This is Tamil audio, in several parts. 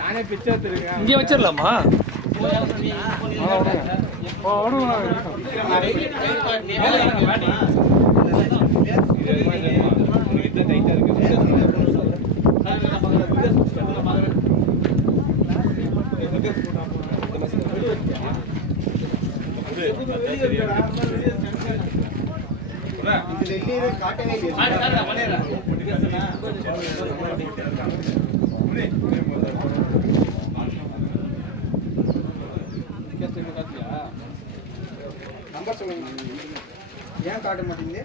நானே பிச்சை எடுத்துருக்கேன். இங்கே வச்சிடலாமா? நம்பர் சொல்லுங்க. ஏன் காட்ட மாட்டீங்க?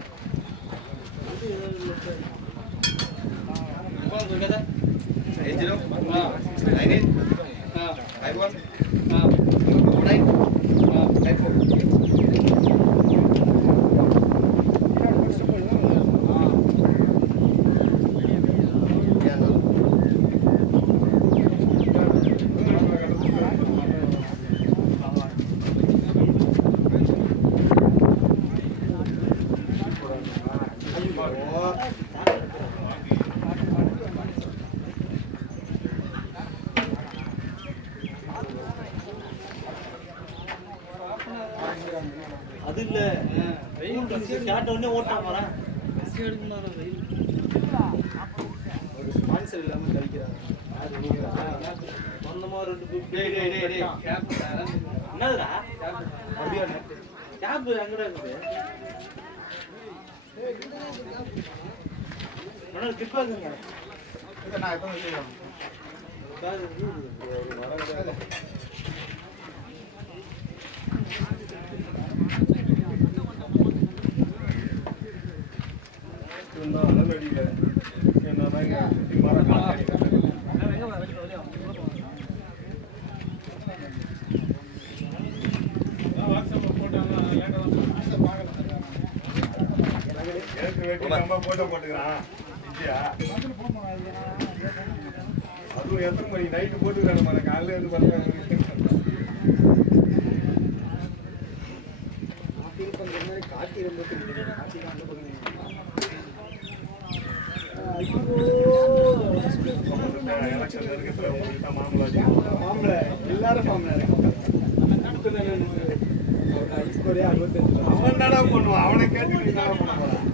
அது இல்ல கேட்ட உடனே ஓட்டான் வரேன். ஒரு ஸ்பான்சர் இல்லாம கழிக்கிறாங்க. அந்த மாதிரி என்னதுடா அப்படியே கேப் எங்கடா இருக்குது? கிட்பாக்குங்க நான் எப்போ வச்சுக்கிறேன். போட்டோ போட்டுக்கிறான். அதுவும் எத்தனை மணி நைட்டு போட்டுக்கிறாங்க. காலையில இருந்து காட்டி ரொம்ப மாம்பழ எல்லாரும் அவன் என்னடா பண்ணுவான்? அவனை கேட்டு என்னடா பண்ண போறான்?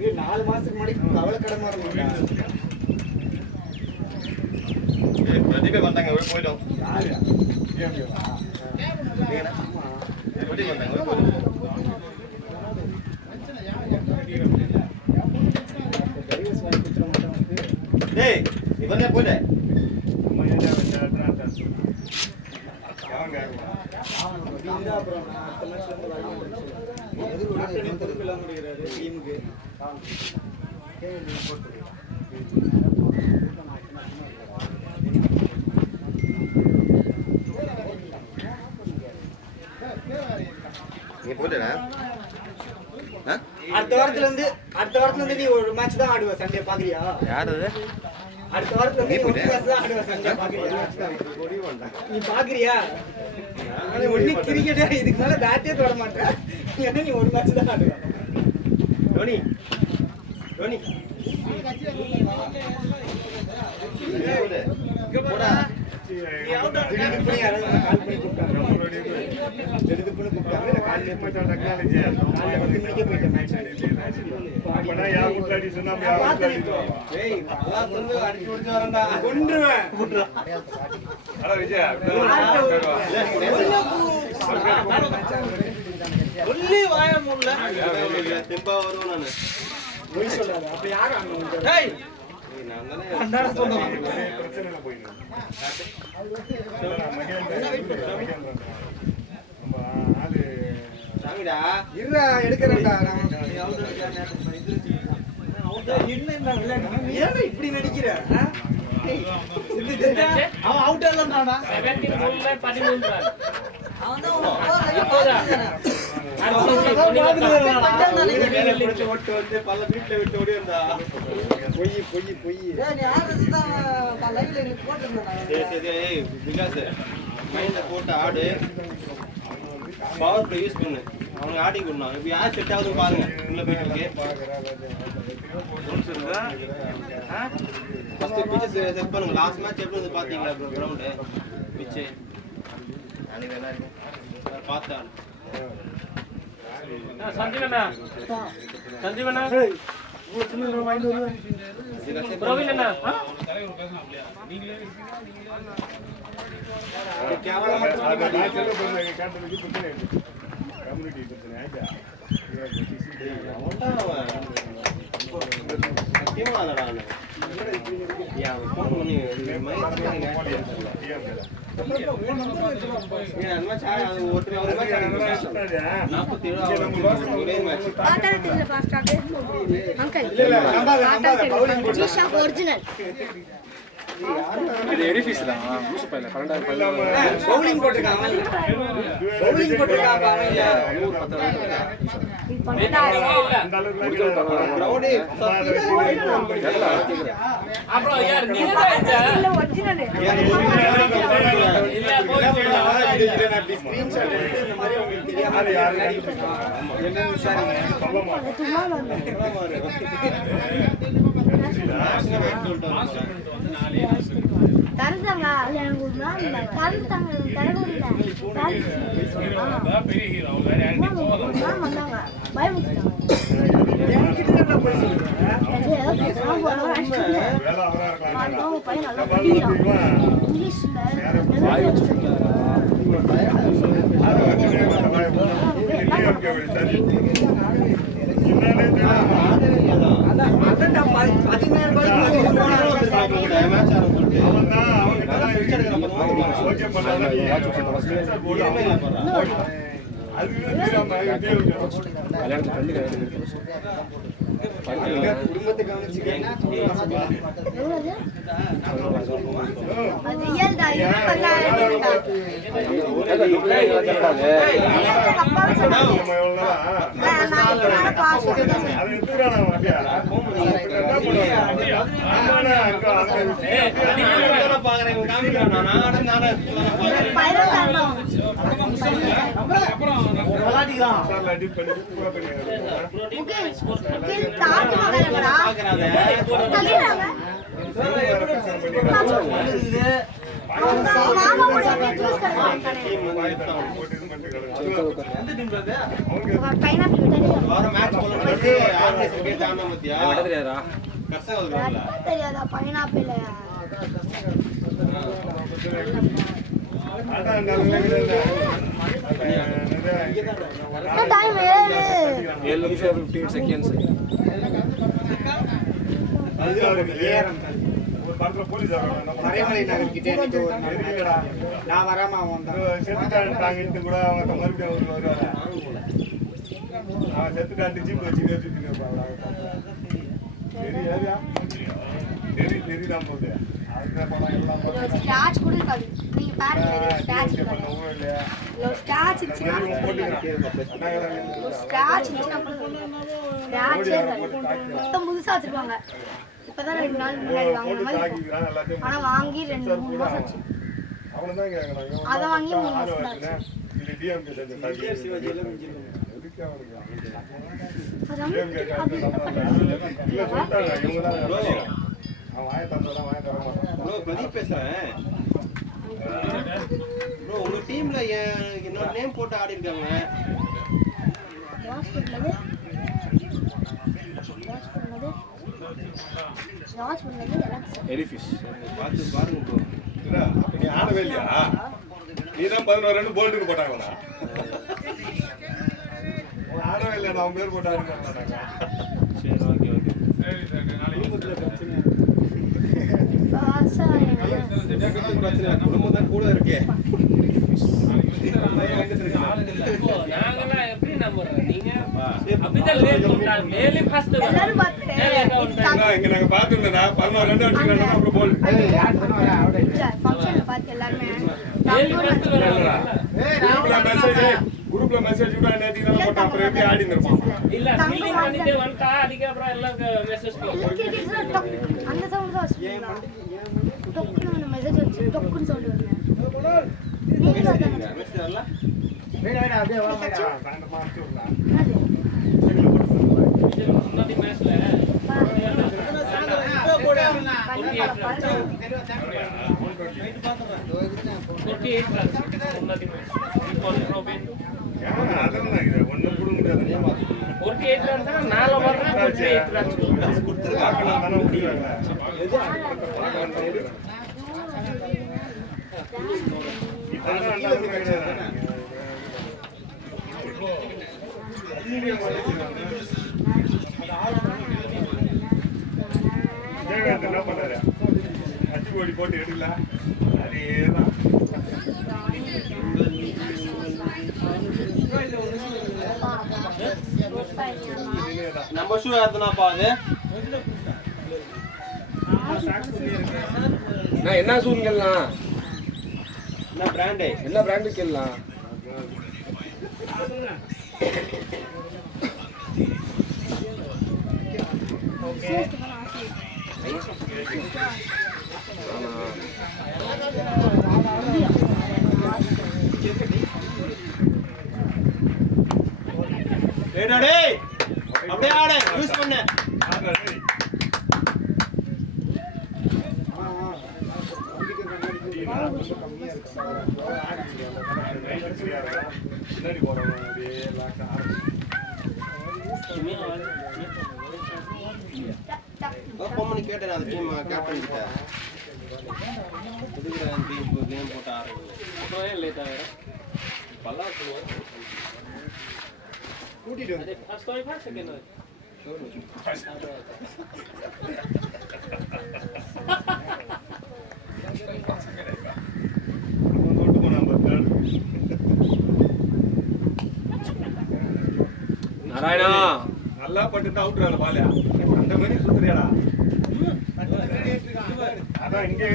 ஏய் 4 மாசத்துக்கு முன்னாடி கவலை கடமா இருக்கும். பிரதீபே வந்தாங்க போயிட்டோம். யாரு வந்தாங்க டேய் இவனே போயிட்டே நீ போயிட்டா? அடுத்த வாரத்துல இருந்து நீ ஒரு மேட்ச் தான் ஆடுவ. சண்டே பாக்குறியா? யார் அது? அடுத்த வாரத்துல இருந்து நீ ஒரு மேட்ச் தான் ஆடுவ. சண்டே பாக்குறியா? நீ பாக்குறியா? நீ ஒண்ணு கிரிக்கெட்டே இதுக்கு மேல பேட்டே தொட மாட்டேன். ஏன்னா நீ ஒரு மேட்ச் தான் ஆடுவ. டோனி டோனி போடா. நீ அவுட் ஆன பண்ணி யாராவது கால் பண்ணி கூப்பிட்டாங்க. எடுத்து பண்ணி கூப்பிட்டாங்க. காலையில போய்ட்டா டெக்னாலஜி. காலையில 10 மணிக்கே போய்ட்டேன் மேட்ச். அப்பனா யார் முன்னாடி சொன்னா யார் முன்னாடி. ஏய் நல்லா வந்து அடிச்சு ஓடிச்சு வரேன்டா. கொன்றுவேன். விட்டுறா. அட விஜய். ஒல்லி வாய முல்ல. தெம்பா வருவேன் நானு. போய் சொல்லாத. அப்ப யார் அங்க? டேய் நான் தானே அண்ணாடா சொன்னேன். பிரச்சனைல போயிடு. சாமிடா இருடா எடுக்கறேன்டா. ஏன் இப்படி நடிக்கிற? அவன் அவுட் இல்லன்றாடா. 17 மூணுல 13 ரன். அவன் தான் போறா. ஓட்டு வந்து பல வீட்டுல விட்டு ஓடி வந்தா பொய் நீ ஆடுறது தான் லைவ்ல எனக்கு போட்டுருந்தேன். சரி சரி. ஏய் விகாஸ் மைண்ட போட்டு ஆடு. பவர் ப்ளே யூஸ் பண்ணு அவனுக்கு ஆடி கொடுணும் இப்போ யார் செட் ஆகுது பாருங்க உள்ள போயிட்டு ஃபர்ஸ்ட் பிச்சஸ் செட் பண்ணுங்க லாஸ்ட் மேட்ச் எப்படி வந்து பாத்தீங்களா கிரவுண்ட் பிட்ச் அன்னைக்கு நல்லா இருக்கு பார்த்தா சஞ்சீவனா பிரவீன் அண்ணா கேமரா மட்டும் கம்யூனிட்டி பிரச்சனை ஆயிட்டா ஃபோன் பண்ணி ஒரிஜினல் இது எடிஃபிஸ் தான் லூசு பையல 12,000 பவுலிங் போட்டுருக்காங்க பவுலிங் போட்டுருக்காங்க அந்த அளவுக்கு அப்புறம் யார் நீங்க தான் இல்ல ஒரிஜினல் இல்ல போய் ஸ்கிரீன்ஷாட் எடுத்து இந்த மாதிரி உங்களுக்கு தெரியாம என்னன்னு தரதாங்க எனக்கு ஒரு நாள் இல்ல தரதாங்க தரகூடல பெரிய ஹீரோ வேற யாரும் வந்தாங்க பயமுறுத்தாங்க வேலை அவரா இருக்கலாம் பையன் நல்லா படிக்கிறான் இங்கிலீஷ்ல குடும்பத்தை கவனிச்சுக்கேன் அது இயல்தா இது பண்ணா அப்பா சொன்னாங்க நான் பாஸ் தெரியாதா பைனாப்பிள் டைம் 7 நிமிஷம் 15 செகண்ட்ஸ் மறைமலை நகர் கிட்டே நான் வராம அவன் செத்துட்டான்ட்டு கூட அவங்க மறுபடியும் வருவாங்க அவன் செத்துட்டான்ட்டு ஜீப் வச்சு தெரியுதான் போகுது அந்த படம் எல்லாம் ஸ்டார்ச் கூட இருக்காது நீங்க பாருங்க ஸ்டார்ச் லோ ஸ்டார்ச் இருந்துச்சுன்னா ஸ்டார்ச் இருந்துச்சுன்னா ஸ்டார்ச் மொத்தம் புதுசா வச்சிருப்பாங்க இப்பதான் 2 நாள் முன்னாடி வாங்கின மாதிரி ஆனா வாங்கி 2-3 மாசம் ஆச்சு அவனதான் கேக்குறாங்க அத வாங்கி 3 மாசம் ஆச்சு இது டிஎம்கே செஞ்ச சிவாஜியில மிஞ்சிரும் எதுக்கு அவனுக்கு பிரதீப் பேசுறேன் ப்ரோ உங்க டீம்ல என்னோட நேம் போட்டு ஆடி இருக்காங்க எடிஃபிஸ் பார்த்து பாருங்க ப்ரோ அப்ப நீ ஆடவே இல்லையா நீதான் 11 ரன் போல்டுக்கு போட்டாங்களா ஆடவே இல்லை நான் பேர் போட்டாருங்க சரி ஓகே ஓகே பிரச்சனை குடும்பம் தான் கூட இருக்கே நாங்கலாம் எப்படி நம்புறோம் நீங்க அப்படிதான் லேட் பண்றாங்க மேலே ஃபர்ஸ்ட் எல்லாரும் பாத்து இங்க நாங்க பாத்துட்டோம்னா 11 ரன் அடிச்சாங்க அப்புறம் போல் ஃபங்க்ஷன்ல பாத்து எல்லாரும் மேலே ஃபர்ஸ்ட் குரூப்ல மெசேஜ் கூட நேத்தி தான் போட்டா அப்புறம் எப்படி ஆடி இருப்பான் இல்ல ஃபீலிங் பண்ணிட்டு வந்துட்டா அதுக்கு அப்புறம் எல்லாம் மெசேஜ் பண்ணுவாங்க அந்த சவுண்ட் தான் வச்சிருக்கீங்களா டொக்குன்னு மெசேஜ் வச்சு டொக்குன்னு சவுண்ட் வருது நீங்க மெசேஜ் வரல சாயந்தரமா அனுப்பிச்சு விடலாம். முன்னாடி மேட்ச்ல முன்னாடி மேட்ச் அதெல்லாம் இது ஒன்றும் கொடுக்க முடியாது. 48 runs 4 over 48 runs பார்க்கலாம் தானே முடிவாங்க. பார்க்கலாம் தானே முடிவாங்க. இப்பதான் அந்த அளவுக்கு கிடையாது. விஜயகாந்த் என்ன பண்ணாரு? அச்சு கோடி போட்டு எடுக்கல. அதேதான். நம்ம ஷூ ஏத்துனாப்பா அது நான் என்ன ஷூன்னு கேட்கலாம், என்ன பிராண்டு என்ன பிராண்டு கேட்கலாம். டேய் அப்படியே ஆடு யூஸ் பண்ணு. முன்னாடி போறவங்க அப்படியே லாக் பொம்மனு கேட்டேன் அந்த டீம் கேப்டன் கிட்ட எதுக்கு டீம் கேம் போட்டு ஆடுறது லேட் ஆகிற கூட்டிட்டு வந்து ஃபர்ஸ்ட் ஓவர் செகண்ட் ஓவர் தொட்டு போனா நாராயணா நல்லா பட்டு அவுட்றால பாலையா அந்த மாதிரி சுத்துறியாடா. அதான் இங்கே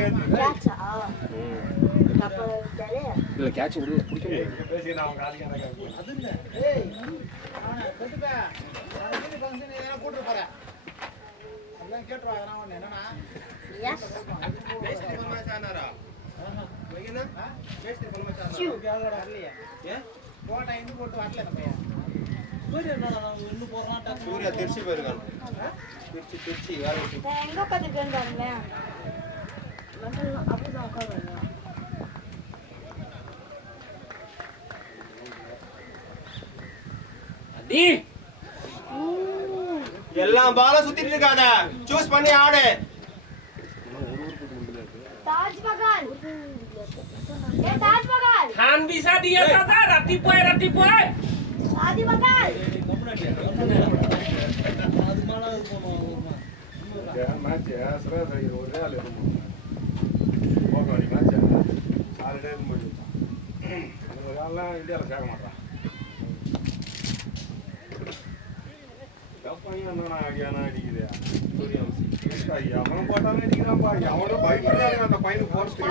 இல்லை கேட்ச் விடல, பிடிக்க முடியாது. பேசி நான் அவங்க ஆளுக்கு சூர்யா திருச்சி போயிருக்கான். திருச்சி வேலை எங்க பார்த்துருக்கேன்னு பாருங்களேன். அப்படிதான் உட்காருங்க. அடி எல்லாம் பால சுத்திட்டு இருக்காத, சூஸ் பண்ணி ஆடு. ताजमहल ये Taj Mahal Khan bisa dia tata rati poy Taj Mahal match சராசரி ஒரே ஆள் இருக்கும். போகணும் மேட்ச் 6 டே முடிஞ்சிட்டான். அந்த ஒரு ஆள்லாம் இந்தியாவில் சேர்க்க மாட்டான். பையன் என்னன்னா அடியானா அடிக்குது அவன் போட்டாலும் அடிக்கிறான்ப்பா. அவனும் பயப்படுறாங்க அந்த பையனுக்கு போறதுக்கு.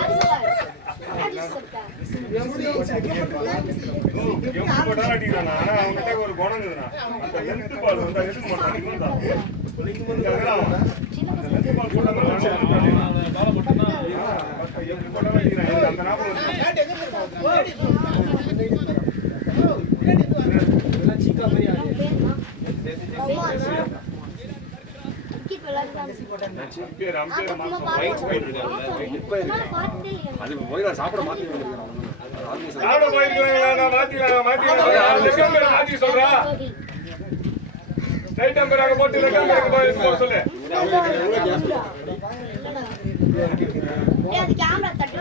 எப்படி போட்டாலும் அடிக்கிறானா. ஆனா அவங்ககிட்ட ஒரு குணம் இருக்குதுண்ணா. அந்த லென்த் பால் வந்தா எதுக்கு மாட்டான் லென்த் பால் போட்டாலும் எப்படி போட்டாலும் அடிக்கிறான். அந்த ஞாபகம் அம்பேர் அது போய் நான் சாப்பிட மாற்றி சாப்பிட போயிருக்காங்களா? மாத்தி சொல்றா. ரைட் நம்பர் போட்டு சொல்லு. அது கேமரா தட்டு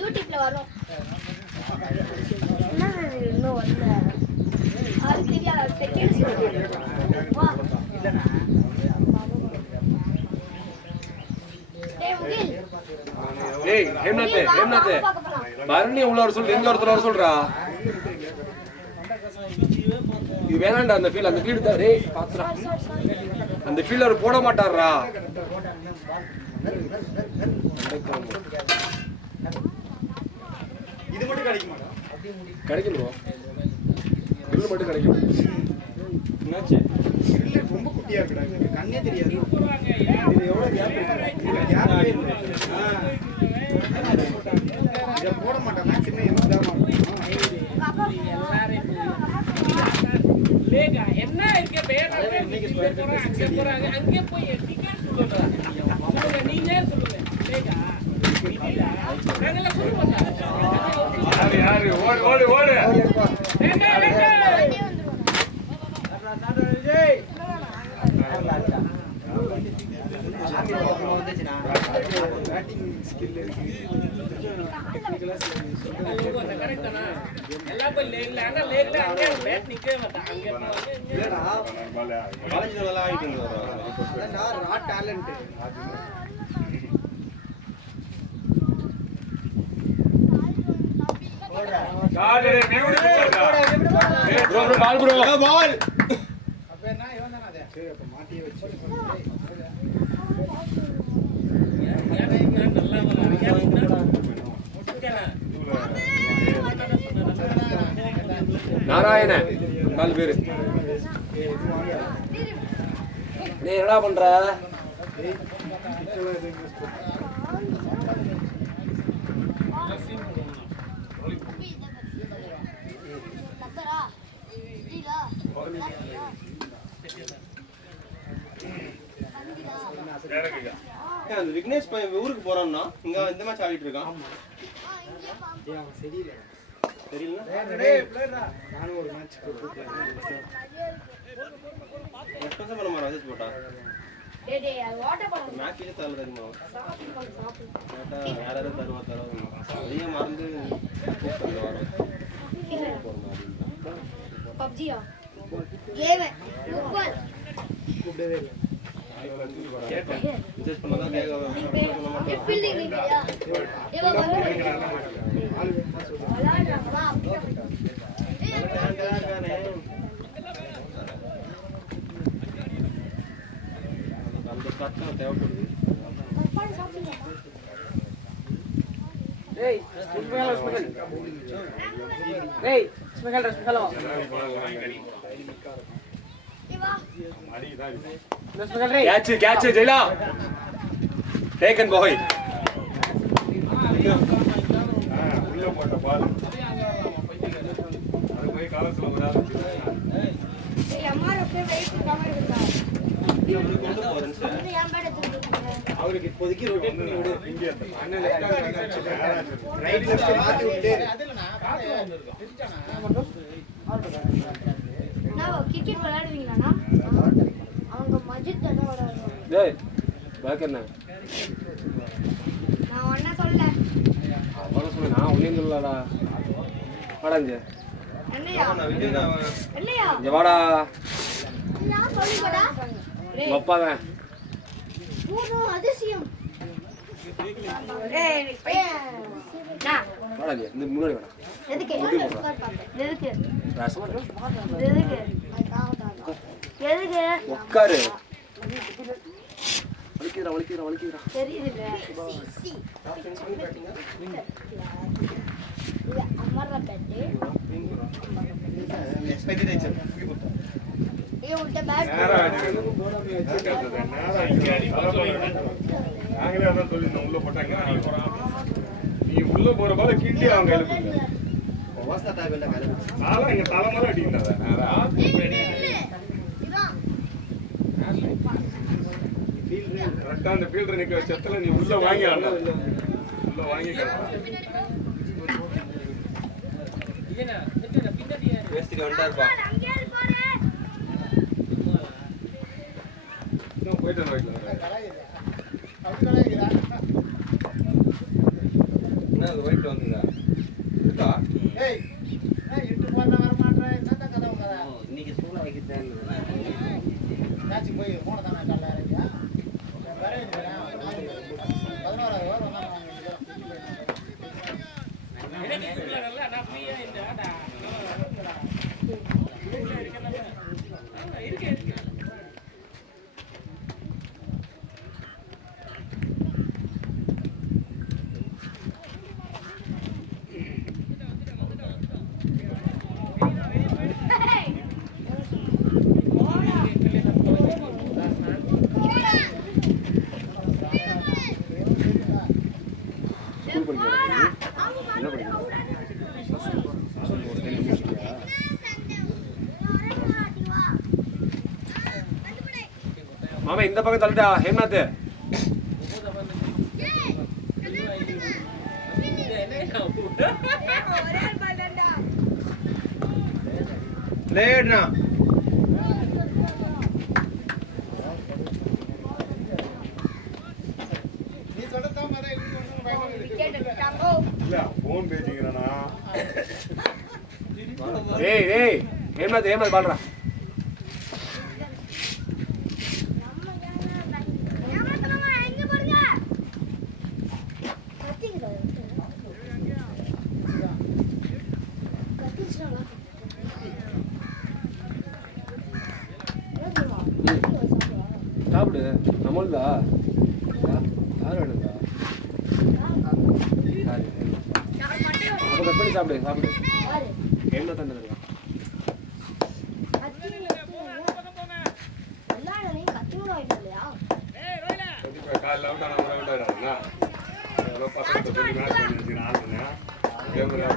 யூடியூப்ல வரும். இன்னும் வரல. அது தெரியாது. செகண்ட்ஸ் வா. ஏய் ஹேம்நாத் பரணி உள்ள வர சொல்லு, எங்க ஒருத்தர் வர சொல்றா. இது வேணாண்டா அந்த ஃபீல், அந்த ஃபீல் தான். டேய் பாத்துடா, அந்த ஃபீல் அவர் போட மாட்டாரா. இது மட்டும் கிடைக்குமா? கிடைக்கும் ப்ரோ, இது மட்டும் கிடைக்கும். என்னாச்சு? ரொம்ப குட்டியா இருக்குடா. கண்ணே தெரியாது. இது எவ்வளவு கேப் இருக்கு? இல்ல கேப் இருக்கு. இத போட மாட்டேன். மேக்ஸிமம் என்ன தான் லேகா என்ன இங்க பேரே இங்க போறாங்க அங்க போறாங்க அங்க போய் டிக்கெட் சொல்லுங்க சொல்லுங்க நீங்க சொல்லுங்க லேகா நாங்கள சொல்லுங்க யாரு ஓடு ஓடு ஓடு எல்லாம் போய் லேக்ல அங்க லேக்ல அங்க பேட் நிக்கவே மாட்டான் அங்க காலேஜ்ல நல்லா ஆயிட்டு காலே நியூடி ப்ரோ பால் ப்ரோ பால் நாராயண 4 பேரு நீ என்னடா பண்ற அந்த விக்னேஷ் பையன் ஊருக்கு போறான்னா இங்க இந்த மேட்ச் ஆடிட்டு இருக்கான் தெரியல எக்ஸ்பென்ஸ் பண்ண மாதிரி மெசேஜ் போட்டா டேய் டேய் அது வாட்டர் பாட்டில் மேட்ச்ல தரல தெரியுமா சாப்பிடு கேட்டா யாராவது தருவா நிறைய மறந்து கூப்பிட்டு வர பப்ஜியா கேம் ஃபுட்பால் கேட்டேன் மெசேஜ் பண்ணதா கேட்க ஃபீல்டிங் இல்லையா ஏவா வந்து விளையாடுறாங்களா அந்த கட்டம் தேவைப்படுது பாடு சாப்பிடுங்க டேய் ஸ்பெஷல் ஸ்பெஷல் டேய் ஸ்பெஷல் ஸ்பெஷல் ஏவா ஸ்பெஷல் ரே கேட்ச் ஜெயிலா டேக்கன் பாய் உள்ள போட்ட பால் அது போய் காலத்துல ஒரு ஆள் ஏய் அம்மா ரொம்ப வெயிட் பண்ணாம இருக்கா கொண்டு போறேன் சார் இது ஏன் பேட் எடுத்துட்டு அவருக்கு இப்போதைக்கு ரொட்டேட் பண்ணி விடு இங்கே அந்த ரைட் லெஃப்ட் மாத்தி விட்டு நான் கிரிக்கெட் விளையாடுவீங்களாண்ணா அவங்க மஜித் தான் விளையாடுவாங்க டேய் பேக் என்ன நான் ஒண்ணா சொல்லல அவள சொன்ன நான் ஒண்ணே சொல்லலடா வாடாங்க என்னையா என்னையா இங்க வாடா நான் சொல்லிக்கடா உங்க அப்பா தான் பூனோ அதிசயம் ஏய் நீ பையன் நான் வாடா நீ இந்த முன்னாடி வாடா எதுக்கு எதுக்கு ரசமா எதுக்கு எதுக்கு உட்காரு வலிக்குதுடா தெரியுதுல்ல இது அமர்ற பெட்டு எக்ஸ்பெக்டட் ஆயிடுச்சு ஏ உள்ட்ட பேட் நாங்களே அதான் சொல்லியிருந்தோம் உள்ள போட்டாங்க நீ உள்ள போற போல கிண்டி அவங்க எழுப்புங்க வாஸ்தா தாவில்ல வேலை நாளா இங்க தலைமலை அடிக்கிறதா நேரா கரெக்டா அந்த ஃபீல்டர் நிக்க வச்சத்துல நீ உள்ள வாங்கி ஆடலாம் உள்ள வாங்கி கிடக்கலாம் இதுனா பின்னாடி வேஸ்ட்டுக்கு வந்துட்டாருப்பா இன்னும் போயிட்டு ரைட்ல என்ன அது ஒயிட் வந்துதா இருக்கா இன்னைக்கு சூழ வைக்கிறேன் எனக்கு நல்லா நான் ஃப்ரீயா இல்லடா இருக்கு என்ன படிக்கிறீங்க மாமா இந்த பக்கம் தள்ளிட்டா ஹேம்நாத். லேட்னா இல்ல போன் பேசிக்கிறேனா ஏய் ஏய் ஹேம்நாத் பாடுறா. சாப்பிடு நம்மளா யார் வேணுங்க அப்போ கட் பண்ணி சாப்பிடு சாப்பிடு. ஹேம்நாத் தந்துருக்கா காலையில் அவுட் ஆனால் கூட அவுட் ஆகிடாதுங்களா? ஏதோ பசங்க சொல்லி மேட்ச் பண்ணி வச்சுக்கிறேன் ஆளுங்க கேமரா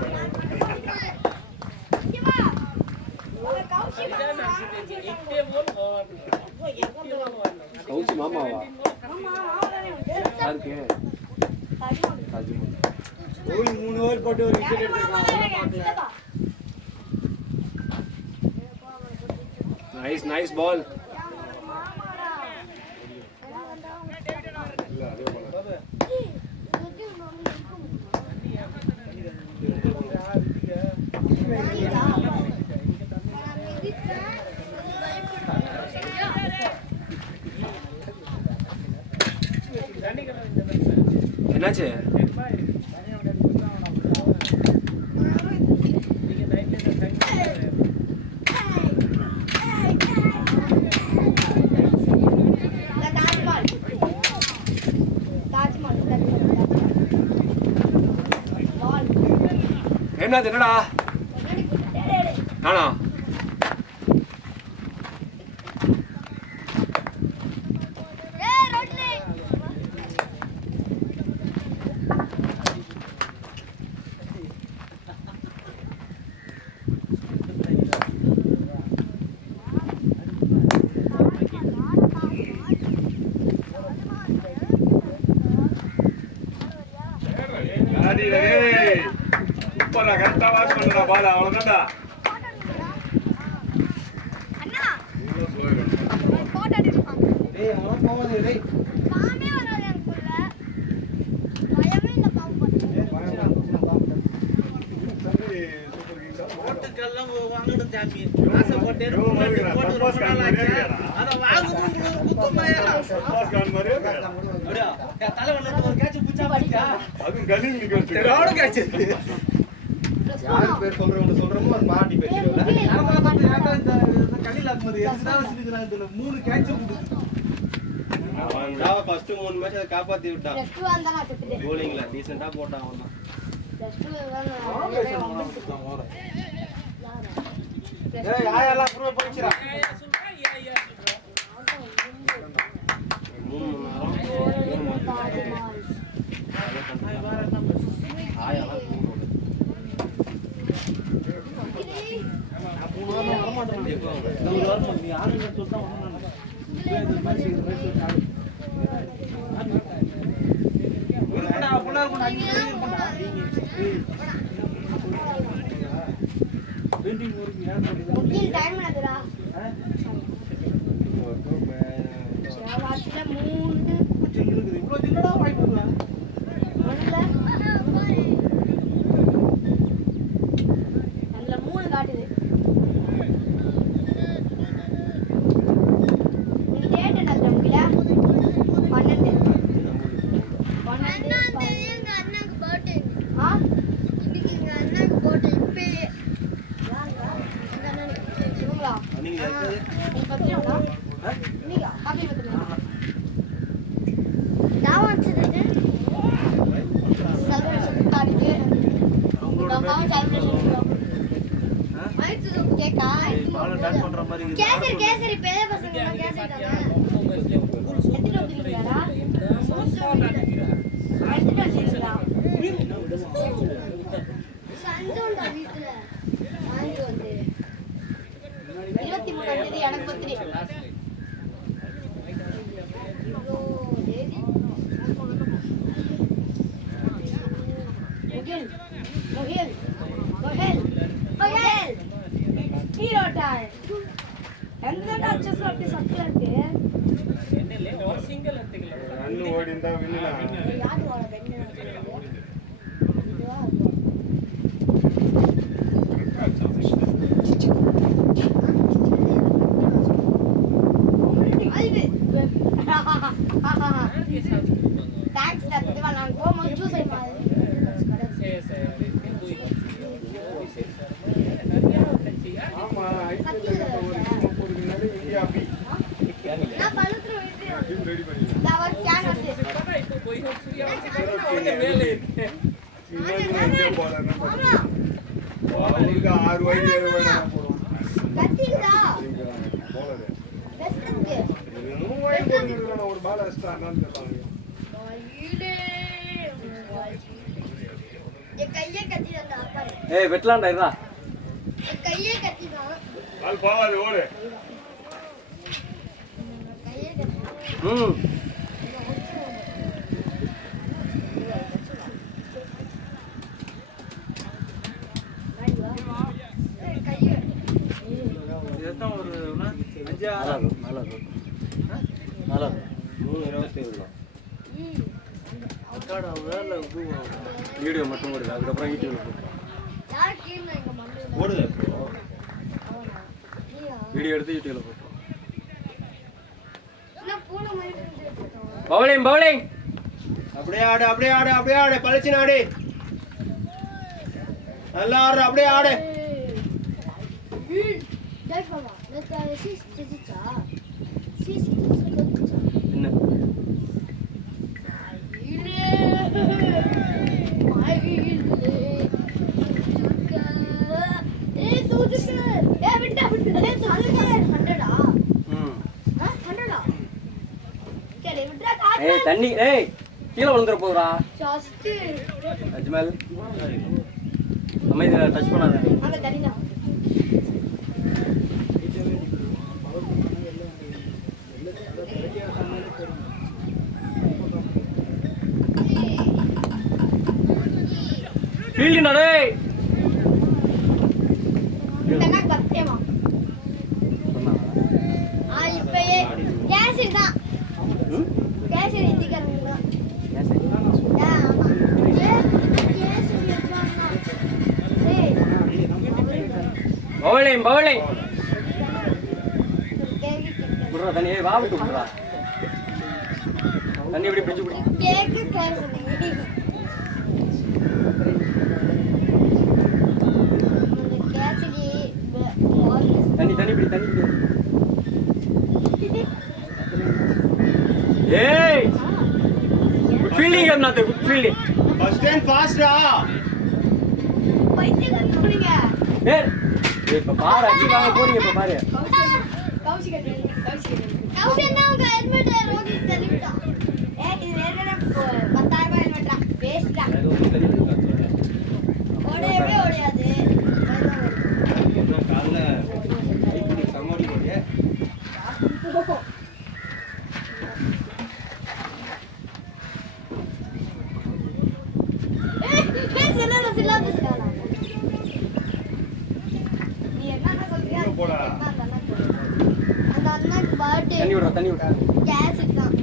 கௌசி மாமாவா யாருக்கு? கோலி 3 ஓவர் போட்டு ஒரு விக்கெட் எடுத்துருக்கான். Nice ball. என்னாச்சு? ஹேம்நாத் என்னடா நானா? சூப்பரா கரெக்டா வாட்ச் பண்ணுடா பால் அவ்வளவுதான்டா. டேய் அவன் போவாதே டேய். ஓட்டுக்கெல்லாம் வாங்கணும் சாமி. ஆசைப்பட்டே அத வாங்குறது குத்தமாயா. அப்படியே தலைவல ஒரு கேட்ச் புடிச்சா பாத்தியா? அது கலிங் நிக்கறது. தெராட கேட்ச். யார் பேர் சொல்றோமோ அது மாட்டி பேசிடுவல. இந்த கலில அக்மது எதுதான் சிரிக்கிறான் இதுல 3 கேட்ச் குடுத்து. அவன் ஃபர்ஸ்ட் 3 மேட்ச் அத காப்பாத்தி விட்டான். bowlingல டீசன்ட்டா போட்டான் அவன். ஏய் ஆயெல்லாம் ப்ரூவ் பண்ணிச்சடா. கேசரி பேர பசங்க எனக்கு பிக்சர்ஸ்லாம் அப்படியே சர்க்கிளா இருக்கு. என்னலே ஒரு சிங்கிள் எடுத்துக்கலாம். ரன் ஓடிந்தா வின்னுனா யாரு வாழ பெண்ணு இதுவா தேங்க்ஸ் டா இதுவா நான் போகும்போது ஜூஸ் ஐ மாதிரி சரி சரி நிறைய வந்துச்சு ஆமா ஐபிஎல் ஒரு டீம் போடுறதுனால இந்தியா பி நான் பழுத்துறேன் டீம் ரெடி பண்ணி நான் கேன் வந்து அதான் இப்போ போய் சூர்யா வந்து மேலே இருக்கு இந்தியா போறானே அவங்களுக்கு 6 வயது 7 வயது போடுவோம் கத்திடா போலது வெஸ்டர்ன்க்கு இன்னும் வயது போடுறதுல ஒரு பால் அடிச்சாங்கன்னு தெரியல என் கையே கத்திடா அப்பா ஏய் வெட்டலாம்டா இருடா என் கையே கத்திடா பால் போவாது ஓடு கையே கத்திடா ம் கையே இதுதான் ஒரு 5 6 3:27 அக்காடா வேலை வீடியோ மட்டும் போடுது அதுக்கப்புறம் யூடியூப்ல போட்டு யார் கீழ எங்க மண்டையில ஓடுது நீயா வீடியோ எடுத்து யூடியூப்ல போட்டு என்ன பூனை மாதிரி இருந்துட்டு பவுலிங் பவுலிங் அப்படியே ஆடு அப்படியே ஆடு அப்படியே ஆடு பளிச்சு ஆடு நல்லா ஆடு அப்படியே ஆடு டேக்கமா நேத்து சிசிச்சா என்ன ஏய் தண்ணி ஏய் கீழே விழுந்துற போகுதுடா அஜ்மல் அமைதியா டச் பண்ணாத ஃபீல்டிங் டேய் பவுலிங் பவுலிங் குடுறா தண்ணி ஏய் வா விட்டு குடுறா தண்ணி எப்படி பிடிச்சு குடி தண்ணி தண்ணி பிடி தண்ணி பிடி ஏய் குட் ஃபீல்டிங் என்ன குட் ஃபீல்டிங் ஃபர்ஸ்ட் டைம் ஃபாஸ்டா ஏய் இப்ப பாரு அடி வாங்க போறீங்க இப்ப பாரு காலைல கைப்பிடி சமாளி போறியே போடா அந்த அண்ணாக்கு பர்த்டே தண்ணி விடுறா தண்ணி விடுறா கேசட் தான்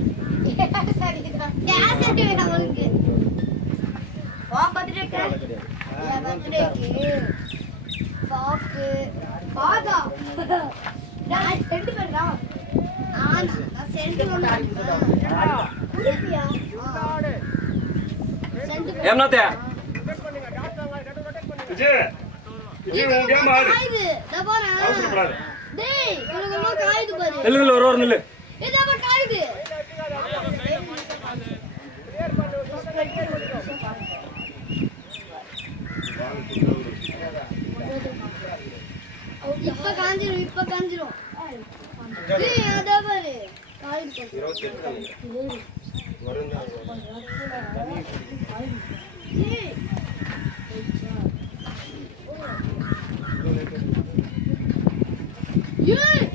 கேசட் அவனுக்கு வா பர்த்டேக்கு என் பர்த்டேக்கு பாக்கு பாகா நான் சென்ட் பண்றா நான் சென்ட் பண்றா குடிப்பியா சென்ட் ஏம்னாத்தே விஜய் விஜய் உன் கேம் ஆடு காயுது நான் போறேன் அவசரப்படாத டேய் உனக்கு காயுது பாரு நில்லு நில்லு ஒரு நில்லு இதப்ப காயுது இப்ப காஞ்சிரும் டேய் அத பாரு காயுது 28 வருங்க டேய் ஏய்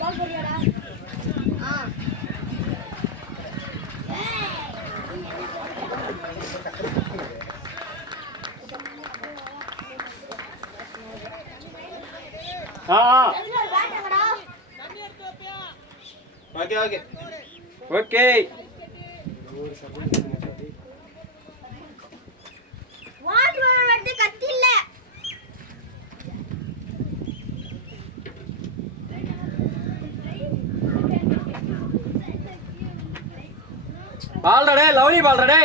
பால் போறியாடா ஆ ஏய் ஓகே ஓகே ஓகே பால்டா லவ்லி பால்டா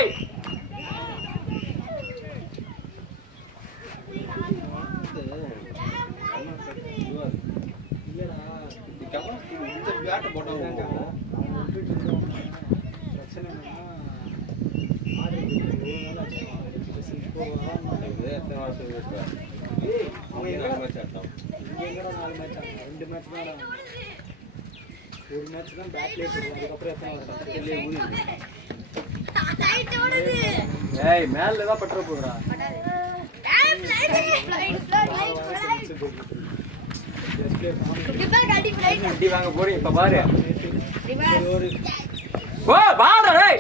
இந்த பேட்டை போட்டோம் ஏய் மேல தான் பட்ற போறா அடி வாங்க போறீ இப்ப பாரு ஓ பால்டா டேய்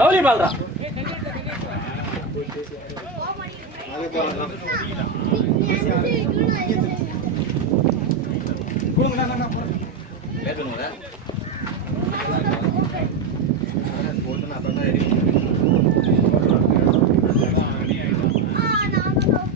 லவ்லி பால்டா அது போறோம் பேர் பண்ணுங்க போட்டு நான் அப்புறம் தான் ரெடி அதான் போட்டு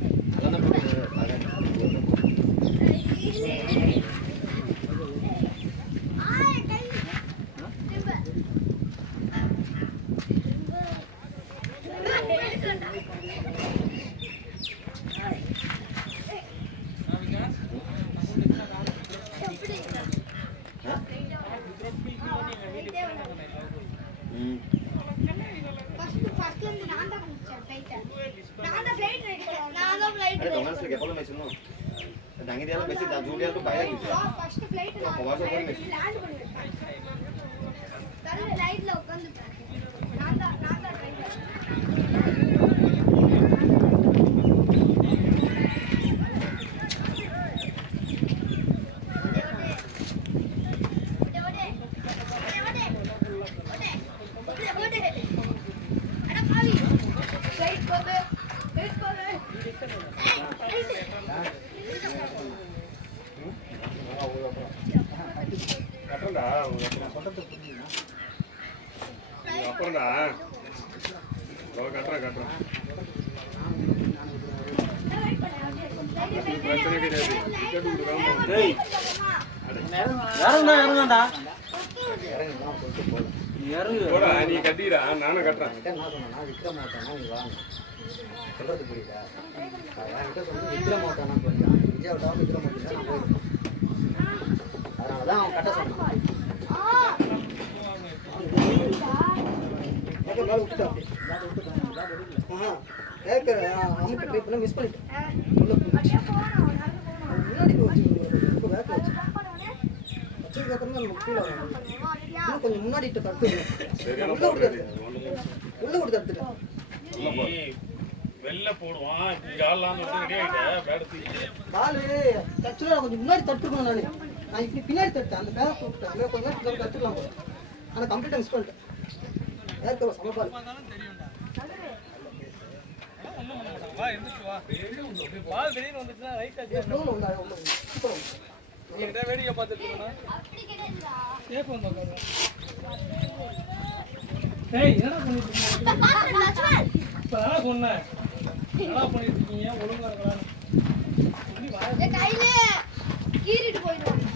अरे दोनों से क्या बोलो मैं सुनो डांगे दिया वैसे दाजू दिया तो पाया कुछ फर्स्ट फ्लाइट आवाज ऊपर में लैंड பண்ணிட்டேன் தர லைட்ல உட்கார்ந்துட்டேன் நான் தான் கட்டுறா அப்புறம்டா கட்டுறேன் பிரச்சனை கிடையாது டிக்கெட் கொடுக்காம டேய் இறங்குடா இறங்கு போடா நீ கட்டிடா நானும் கட்டுறேன் சொல்றது புரியுதா என்கிட்ட சொன்ன விக்ர மாட்டானா விஜய் விட்டாம விக்ர மாட்டேன் அதனாலதான் அவன் கட்ட சொன்னான் மிஸ் பண்ணிட்டேன் முன்னாடி பேக் வச்சு வச்சதுக்கப்புறம் தான் நமக்கு ஃபீல் ஆகும் இன்னும் கொஞ்சம் முன்னாடி தட்டு உள்ள கொடுத்து எடுத்துட்டேன் வெள்ள போடுவான் ஜாலாம் ரெடி ஆயிட்டேன் பேட் தூக்கி பாலு ஆக்சுவலா கொஞ்சம் முன்னாடி தட்டுக்கணும் நான் இப்படி பின்னாடி தட்டேன் அந்த பேக் போட்டேன் கொஞ்சம் நேரம் தட்டுக்கலாம் போல ஆனா கம்ப்ளீட்டா மிஸ் பண்ணிட்டேன் ஏற்கனவே சமபால் பால் திடீர்னு வந்துச்சுன்னா ரைட் நீங்க வேடிக்கை பார்த்துட்டு சேஃப் வந்து ஏய் என்னடா பண்ணிட்டு இருக்கீங்க இப்ப சொன்னேன் என்னடா பண்ணிட்டு இருக்கீங்க ஒழுங்கா இருக்கலாம் கையில கீறிட்டு போயிடுவாங்க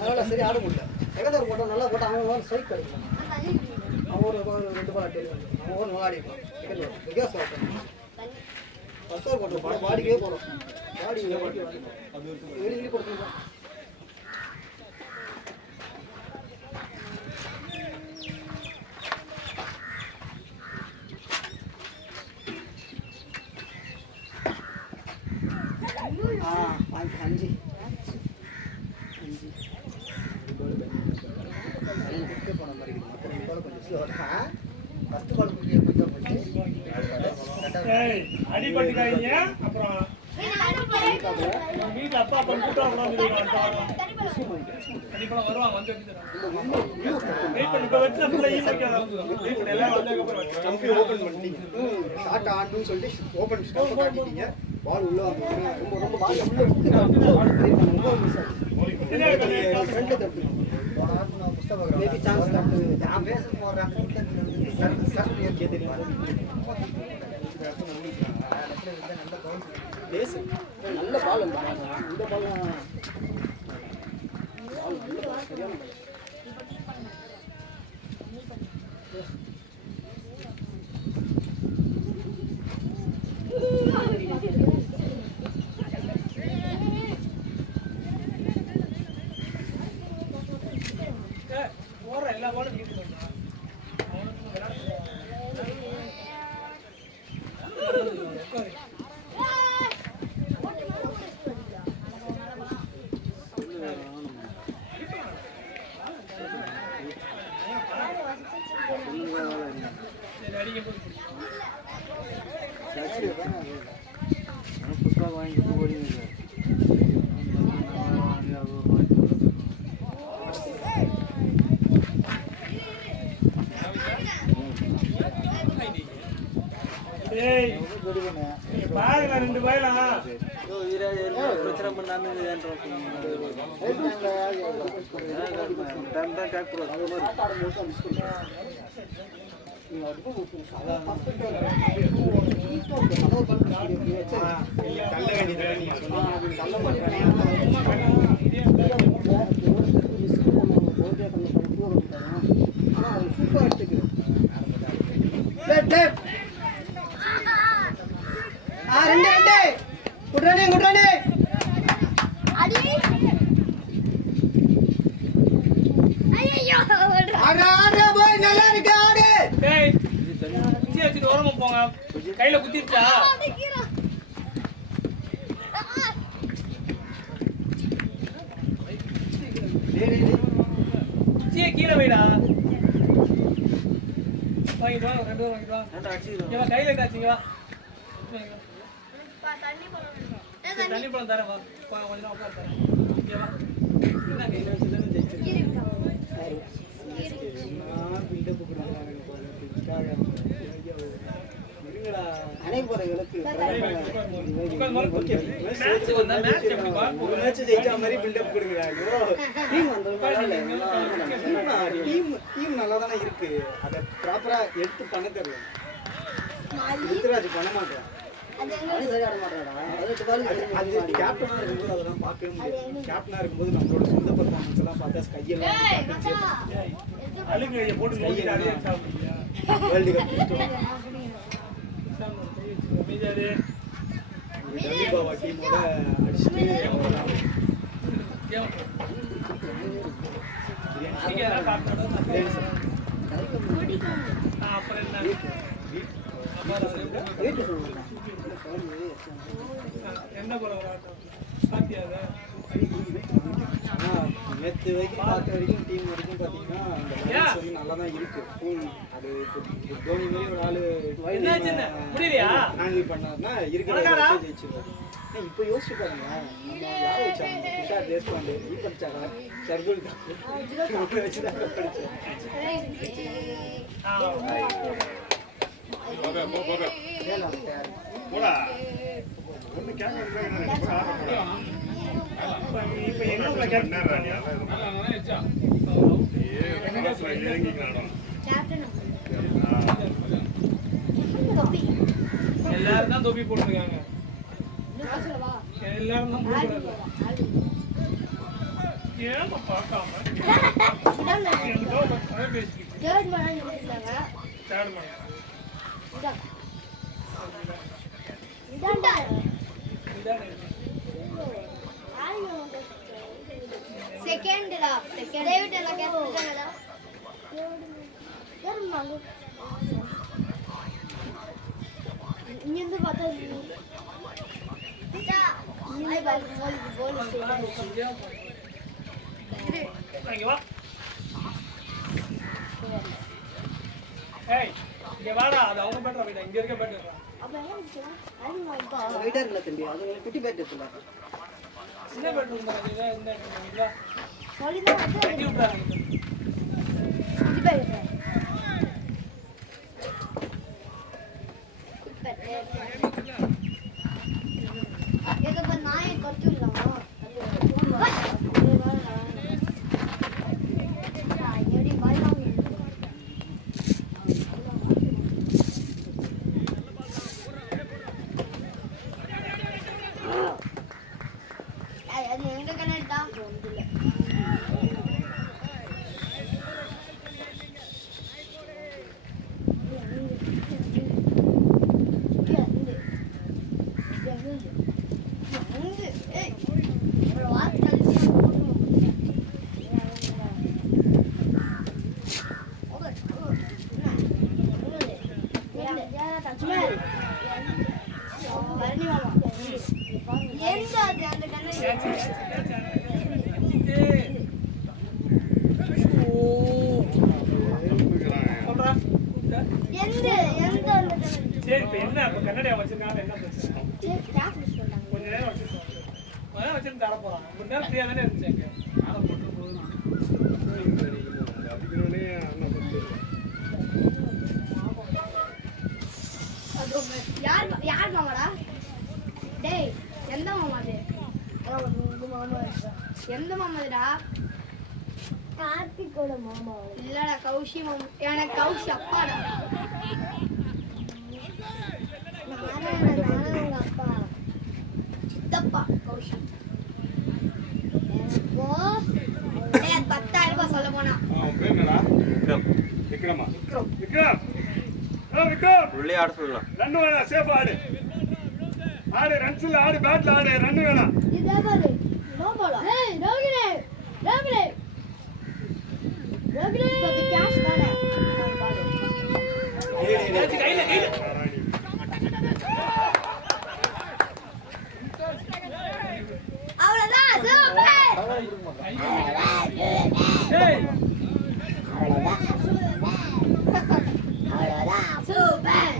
அதனால சரி ஆட முடியல எகதார் போட்டோம் நல்லா போட்டோம் அவன் ஸ்ட்ரைக் கிடைக்கும் அவன் ஒரு 2 பால் அடி அவன் ஒரு நல்லா அடிப்பான் விகாஸ் ஃபர்ஸ்ட் போட்டோம் படம் பாடிக்கே போகிறோம் பாடி வெளியே கொடுத்துருக்கோம் அஞ்சு போன மாதிரி கொஞ்சம் ஃபர்ஸ்ட் பால் அடிபட்டுக்காதீங்க அப்புறம் சாப்பிடுங்க. வீட்டுல அப்பா அப்பா கூட்டம் கண்டிப்பா வருவாங்க வந்து வெயிட் பண்ணி இப்ப வச்சு ஃபுல்லா ஈஸியா எல்லாம் வந்ததுக்கு அப்புறம் கம்பி ஓபன் பண்ணிட்டீங்க. ஸ்டார்ட் ஆன்னு சொல்லிட்டு ஓபன் ஸ்டாப் காட்டிட்டீங்க. பால் உள்ள வந்து ரொம்ப பால் உள்ள விட்டு ஃப்ரண்ட்ல தட்டு. மேபி சான்ஸ் தட்டு. நான் பேச போறேன் சர் சர் ஏன் தெரியுமா? பேசு. நல்ல பால் அந்த இந்த பால் சரியான போற எல்லா பாலும் வீட்டுக்கு புஷ்பா வாங்கி போடுங்க பாருங்க 2 பாயலாம் பிரச்சனை பண்ணாம தள்ள வேண்டியது நீங்க சொன்னீங்க. தள்ள மாட்டேன். சூப்பர் எடுத்துக்கிறேன். ரெண்டு குட்ரானே அடி ஐயோ ஆடு போய் நல்லா இருக்கு ஆடு. டேய் குச்சி வச்சிட்டு ஓரமா போங்க கையில குத்திச்சா குச்சியை கீழே வைடா வாங்கி வா 2 பேர் வாங்கி வா இவ கையில காச்சிங்க வா தண்ணி பழம் தரேன் வா கொஞ்ச நேரம் உட்கார் தரேன் இங்க வா என்ன கையில வச்சு தானே ஜெயிச்சிருக்கீங்க நல்லாதானே இருக்கு. அதை ப்ராப்பரா எடுத்து பண்ண தெரியல. ருத்ராஜ் பண்ண மாட்டேன். கேப்டனா இருக்கும்போது அதெல்லாம் பார்க்கவே முடியாது. கேப்டனா இருக்கும்போது நம்மளோட சொந்த பர்ஃபார்மன்ஸ் எல்லாம் பார்த்தா கையெல்லாம் அழுகு போட்டு நோக்கிட்டு அதே சாப்பிடுறியா வேர்ல்டு கப் ரவி பாபா டீமோட அடிச்சுட்டு அப்புறம் என்ன என்ன படம் சாத்தியாத நேற்று வரைக்கும் பார்த்த வரைக்கும் டீம் வரைக்கும் பார்த்தீங்கன்னா அந்த லைன்ஸ் வந்து நல்லா தான் இருக்கு. அது தோனி மாதிரி ஒரு ஆளு ஹேண்டில் பண்ணாருன்னா இருக்கிற ஜெயிச்சிருவாரு. இப்போ யோசிச்சு பாருங்க, நம்ம யாரை வச்சாங்க? துஷார் தேஷ்பாண்டே படிச்சாரா? ஷர்துல் வச்சுதான் படிச்சேன். எல்லாரும் தான் தொப்பி போட்டுருக்காங்க. எல்லாரும் தான் போட்டுருக்காங்க. ஏன் பார்க்காம செகண்ட்டா செகண்ட் டேவிட் எல்லாம் கேட்பாங்கடா இங்க இருந்து பார்த்தா ஏய் இங்க வாடா, அது அவங்க பேட்டரா, இங்க இருக்க பேட்டரா. வெயிட்டாக இருக்குல்ல தம்பி, அது உங்களுக்கு குட்டி பேட் இருக்குல்ல. சின்ன பெட்ரூம் தான் இது இந்த இல்ல சொல்லிதான் வந்து கட்டி விட்டுறாங்க கண்டிப்பா இருக்கேன். எதுக்கு நாயை கொத்துடலாமா? எப்படி பயமா அது எங்க கனெக்டா ஒன்றுல சரி இப்போ என்ன இப்போ கன்னடியா வச்சிருக்காங்க என்ன பிரச்சனை கொஞ்ச நேரம் வச்சிருக்கோம் வச்சிருந்து தர போறாங்க கொஞ்ச நேரம் ஃப்ரீயா தானே இருந்துச்சு ஆளை போட்டு போதும் அடிக்கிறவனே அண்ணன் கொடுத்து யார் மாமாடா? டேய் எந்த மாமா அது? எந்த மாமாடா? கார்த்திகோட மாமா இல்லடா, கௌஷி மாமா. எனக்கு கௌஷி அப்பாடா. அப்பா சித்தப்பா கௌஷி. 10,000 ரூபாய் சொல்ல போனா. அவன் பேர் என்னடா? விக்ரமா? விக்ரம் விக்ரம் உள்ளே ஆட சொல்லலாம். ரன் வேணாம், சேஃப் ஆடு. ஆடு ரன்ஸ்ல ஆடு, பேட்ல ஆடு, ரன் வேணாம். இதே பாரு நோ பாலா. ஏய் ரோகிணி ரோகிணி ரோகிணி அது கேஷ் தானே. கையில அவ்வளவுதான் சூப்பர். ஏய் அவ்வளவுதான் சூப்பர்.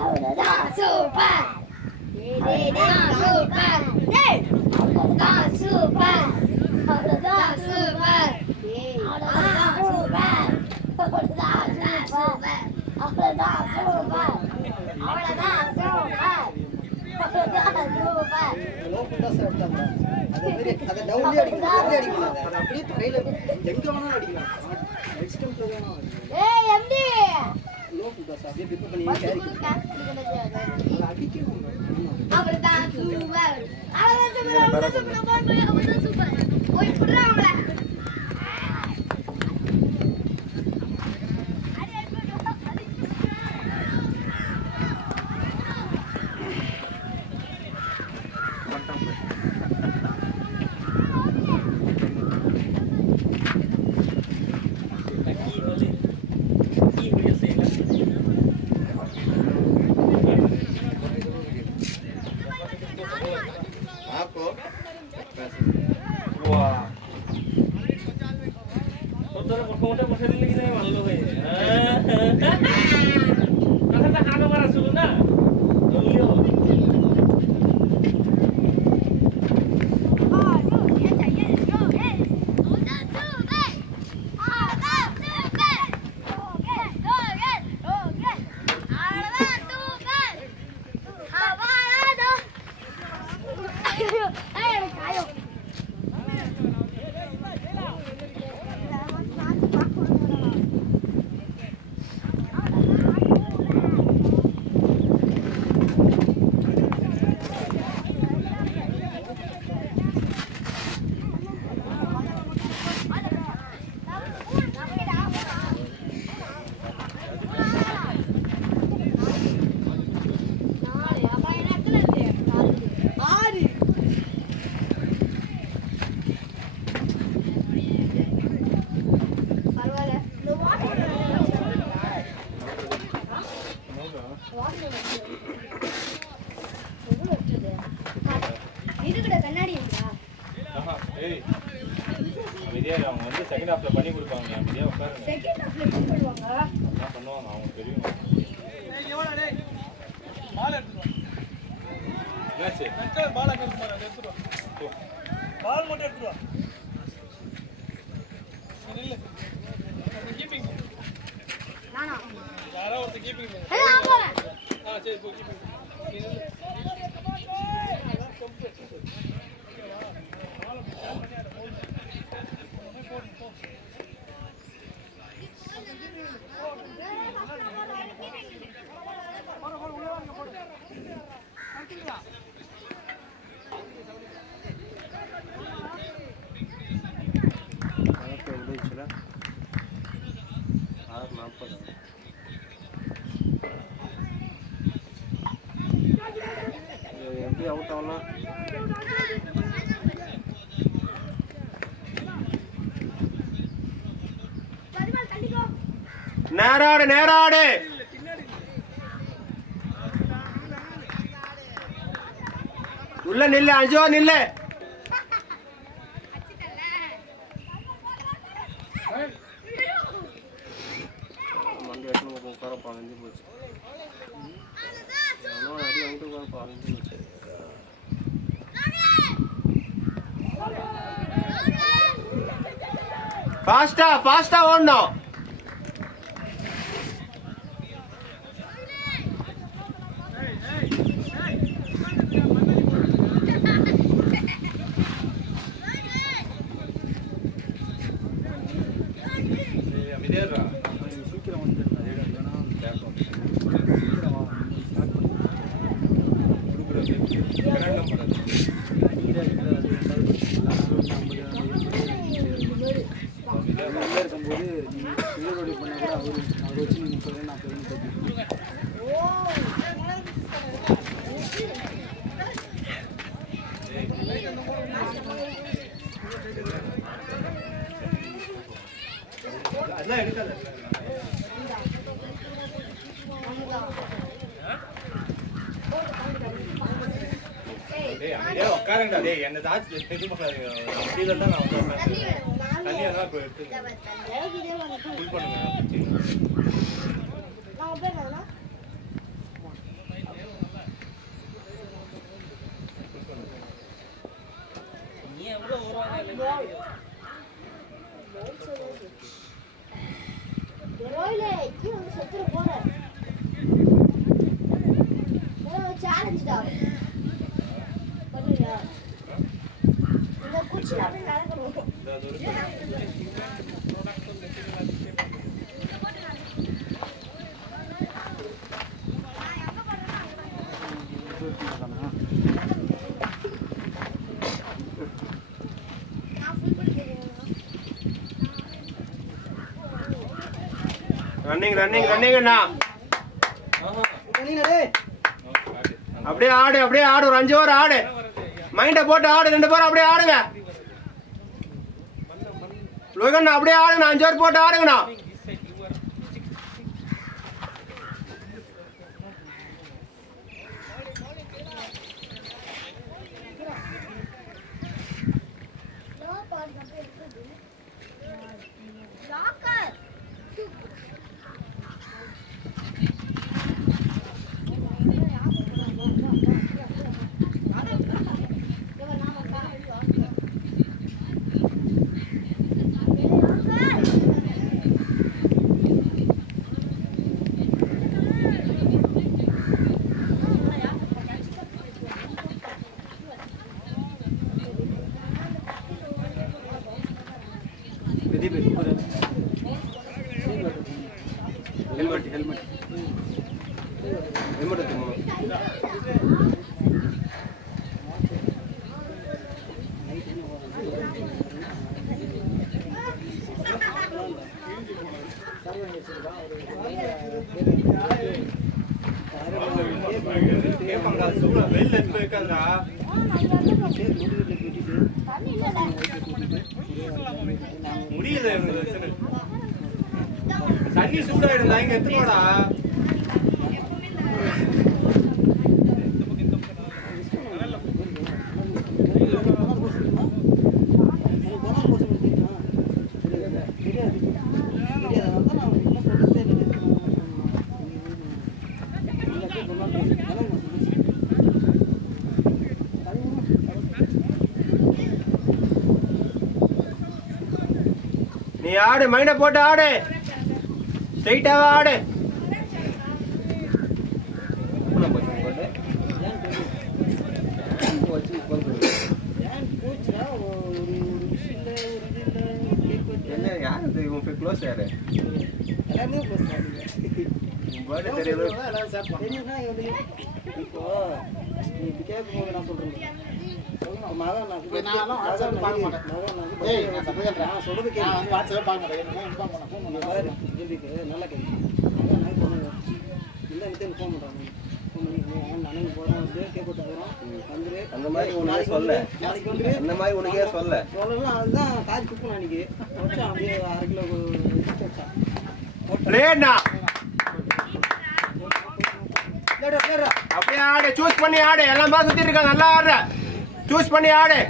அவ்வளவுதான் சூப்பர். டேய் சூப்பர். டேய் அவ்வளவுதான் சூப்பர். அவ்வளவுதான் சூப்பர். டேய் அவ்வளவுதான் சூப்பர். அவ்வளவுதான் சூப்பர். அவ்வளவுதான் சூப்பர். அவ்வளவுதான் சூப்பர். லோ ஃபுட்டாஸ் எடுத்தாங்க. அதே மாதிரி அதை டவுன்லேயே அடிக்கலாம், அப்படியே அடிக்கலாம். அதை அப்படியே தரையில் எங்கே வேணாலும் அடிக்கலாம். நெக்ஸ்ட் டைம் வேணாம். ஏய் எம்டி லோ ஃபுட்டாஸ் அப்படியே பிக் பண்ணி கேரி அதை அடிக்கணும். அவர்தான் சூப்பர். அவர்தான் சூப்பர். போய் புடுறாங்க. आपको இருக்குடா கண்ணாடி இருக்கா? ஏய் அமைதியா அவங்க வந்து செகண்ட் ஹாஃப்ல பண்ணி கொடுப்பாங்க, அமைதியா உட்காருங்க. செகண்ட் ஹாஃப்ல என்ன பண்ணுவாங்க? என்ன பண்ணுவாங்க அவங்க தெரியும். எவ்வளோ டேய் பால் அங்கே இருக்கு பாரு, அதை எடுத்துட்டு வா. பால் மட்டும் எடுத்துட்டு வா. சரி, இல்லை கீப்பிங் நானா யாரோ ஒருத்தர் கீப்பிங் நான் போறேன். சரி போ கீப்பிங் எப்படி அவுட் ஆகலாம்? நேராடு நேராடு. உள்ள நில்லு, 5 ஓவர் நில்லு. மண்டை எட்டு உட்காரப்பா, அழிஞ்சு போச்சு. அடி வாங்கிட்டு உட்காரப்பா, அழிஞ்சு போச்சு. ஃபாஸ்டா ஓடணும். சீக்கிரம் வந்து இருக்கும்போது நீங்க பண்ண கூட அவர் வச்சு நீங்க 30 40 அதெல்லாம் எடுக்காத. உட்காருங்கடா. டேய் என்ன தாச்சு தெரிய மாட்டாங்க. அப்படியே தான் நான் உட்கார்றேன். தண்ணி எல்லாம் இப்போ எடுத்து ஃபுல் பண்ணுங்க. நான் போறேன். நீ எவ்வளோ வருவாங்க ரோயிலே கீழே வந்து செத்துற போற சேலஞ்சுடா பண்ணுறியா இந்த குச்சி அப்படியே நடக்கணும் ரன்னிங் அண்ணா. அப்படியே ஆடு ஒரு 5 ஓவர் ஆடு. மைண்ட போட்டு ஆடு. 2 பேரும் அப்படியே ஆடுங்க. லோகண்ணா அப்படியே ஆடுங்கண்ணா. 5 ஓவர் போட்டு ஆடுங்கண்ணா. முடியல தண்ணி சூடாயிடுதா இங்க எத்தனோடா நீ ஆடு, மைண்டை போட்டு ஆடு, ஸ்ட்ரைட்டாவே ஆடு. என்ன யாரு இவங்க க்ளோஸ் யாரு? எல்லாமே க்ளோஸ் தான். பேர்டே தெரியுது. தெரியுதுன்னா இப்போ நீ இப்படி கேட்கும்போது நான் சொல்றேன் மகன் நான் சொல்றது கேள்விக்கு நல்லா கேள்வி இல்லை நித்தியம் ஃபோன் பண்ணுறாங்க அன்னைக்கு போகிறோம் வந்து கேக் விட்டு போகிறோம் வந்துரு அந்த மாதிரி உனக்கே சொல்ல, நாளைக்கு வந்து அந்த மாதிரி உனக்கே சொல்ல சொல்லலாம். அதுதான் காரி குப்பணும் அன்னைக்கு வச்சா அப்படியே 1/2 கிலோ வச்சான். பிளேட்னா அப்படியே ஆடு, சூஸ் பண்ணி ஆடு. எல்லாம் பார்த்து சுத்திட்டு இருக்காங்க, நல்லா ஆடுற, சூஸ் பண்ணி ஆடு.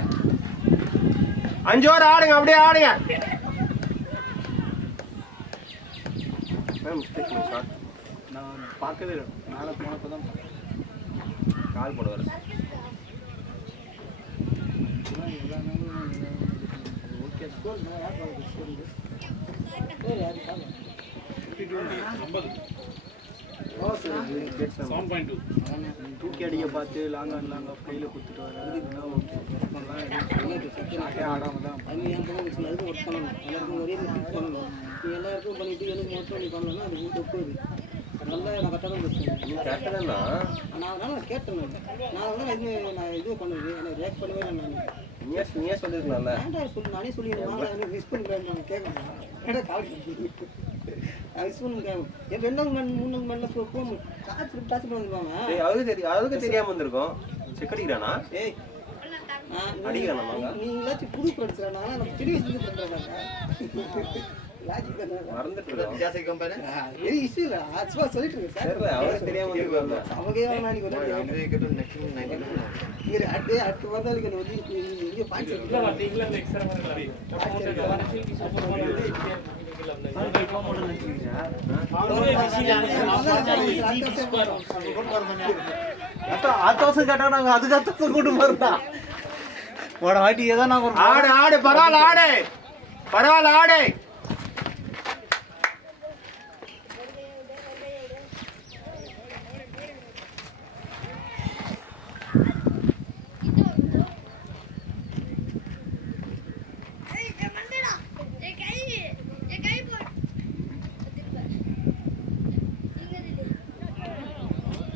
5 ஓவர் ஆடுங்க, அப்படியே ஆடுங்க. நான் பார்க்கவே இல்லை, மேலே போனப்போ தான் கால் போட வர ஓகே ஸ்கோர் தூக்கி அடிக்க பார்த்து லாங் ஆஃப் கையில் கொடுத்துட்டு வர ஆடாமல் தான் அதுக்கு ஒர்க் பண்ணணும், எல்லாருக்கும் ஒரே மாதிரி பண்ணணும். நீ எல்லாருக்கும் பண்ணிட்டு எனக்கு மட்டும் நீ பண்ணலன்னா அது தப்பு. நல்லா நான் கரெக்டாக தான் பேசுவேன். நீ கேட்டதா நான் கேட்டேன். நான் இது பண்ணுது எனக்கு ரியாக்ட் பண்ணவே இல்லை. நீயே சொல்லிருக்கலாம்ல. வேண்டாம் சொல்லி நானே சொல்லிடுவேன். எனக்கு மிஸ் பண்ணிக்கிறேன் நான் கேட்கணும். கால் மிஸ் பண்ணுங்க. என் 2 நாள் 3 நாள் மேலே ஃபோன் டாச் பண்ணிடுவாங்க. அவருக்கு தெரியாம வந்திருக்கோம். செக் அடிக்கிறானா? ஏய் அடிக்கிறானா? நீங்களாச்சும் புது ஃப்ரெண்ட்ஸ்றானா? நம்ம பெரிய இது பண்ணுறாங்க. லாஜிக் தானே மறந்துட்டு ஜாஸ்தி கம்பெனி வெரி இஷ்யூ இல்லை. சும்மா சொல்லிட்டு இருக்கேன் சார். அவருக்கு தெரியாம வந்திருக்கோம். அவங்கயே நாளைக்கு வந்து நெக்ஸ்ட் இங்கே அடுத்து வந்தாலுக்கு வந்து இங்கே பாயிண்ட் அத்தவசம் கேட்டா நாங்கள் அதுக்கு அத்தவசம் கூட்டு போறதா போட வாட்டி ஏதோ நாங்கள் ஆடு ஆடு, பரவாயில்ல ஆடு, பரவாயில்ல ஆடு.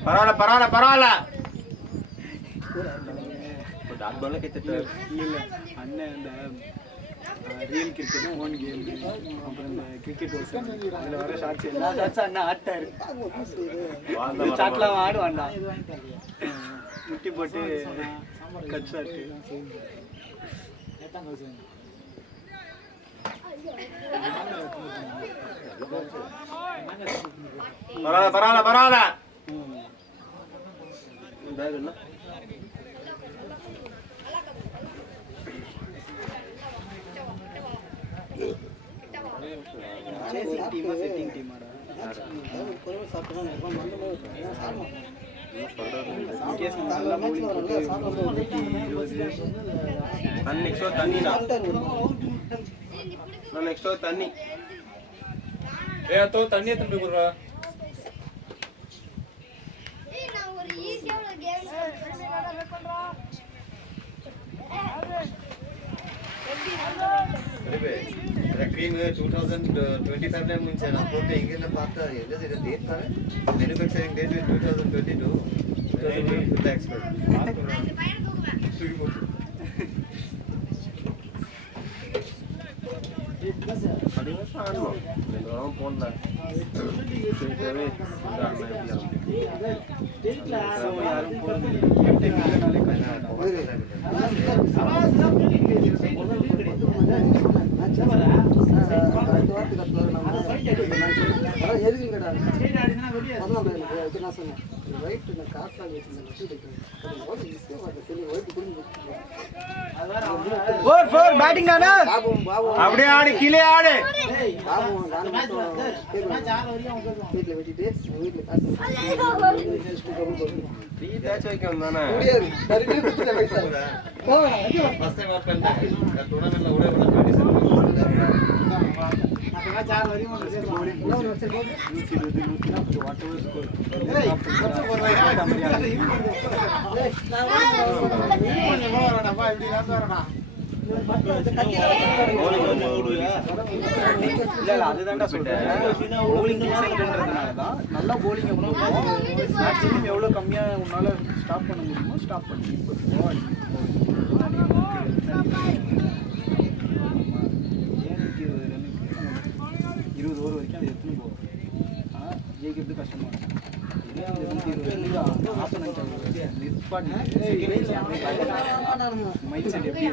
பரவாயில்ல பரவாயில்ல பரவாயில்ல. இல்லை அண்ணன் இந்த ரியல் கிரிக்கெட் ஓன் கேம் அப்புறம் இந்த கிரிக்கெட் அதில் வர ஷார்ட்ஸ் எல்லா ஷார்ட்ஸும் அண்ணன் ஆட்டாரு. ஷார்ட்லாம் ஆடுவான்டா, முட்டி போட்டு கட் ஷாட்டு. பரவாயில்ல பரவாயில்ல பரவாயில்ல. பேக் என்ன செட்டிங் டீமாடா தண்ணி தண்ணியை திரும்பி கொடுறா. cream 2025 ಮುಂಚೆ ನಾವು ಕೊಟ್ಟು ಹಿಂಗೆಲ್ಲ ಪಾತ್ರ ಎಲ್ಲ ಡೇಟ್ ತಾರೆ ಮ್ಯಾನುಫ್ಯಾಕ್ಚರಿಂಗ್ ಡೇಟ್ 2022 2022 ಎಕ್ಸ್ಪರ್ಟ್ அப்படியே ஆடு, கீழே ஆடு. டீ தேய்ச்சி வைக்கணும் தானே. ஃபர்ஸ்ட் டைம் ஒர்க் பண்ணிட்டேன் டூர்னமெண்ட்ல ஒரே ஒரு பார்ட்டிசிபேட் அதுதான்டா சொல்றேன். bowling சென்டர்ன்றதுனாலதான் நல்லா bowling மேக்ஸிமம் எவ்வளவு கம்மியா உன்னால ஸ்டாப் பண்ண முடியுமோ ஸ்டாப் பண்ணி இருபது ஓவர் வரைக்கும் அது எடுத்துன்னு போகும். ஆனால் ஜெயிக்கிறது கஷ்டமா இருக்கும். மைண்ட் செட் எப்படி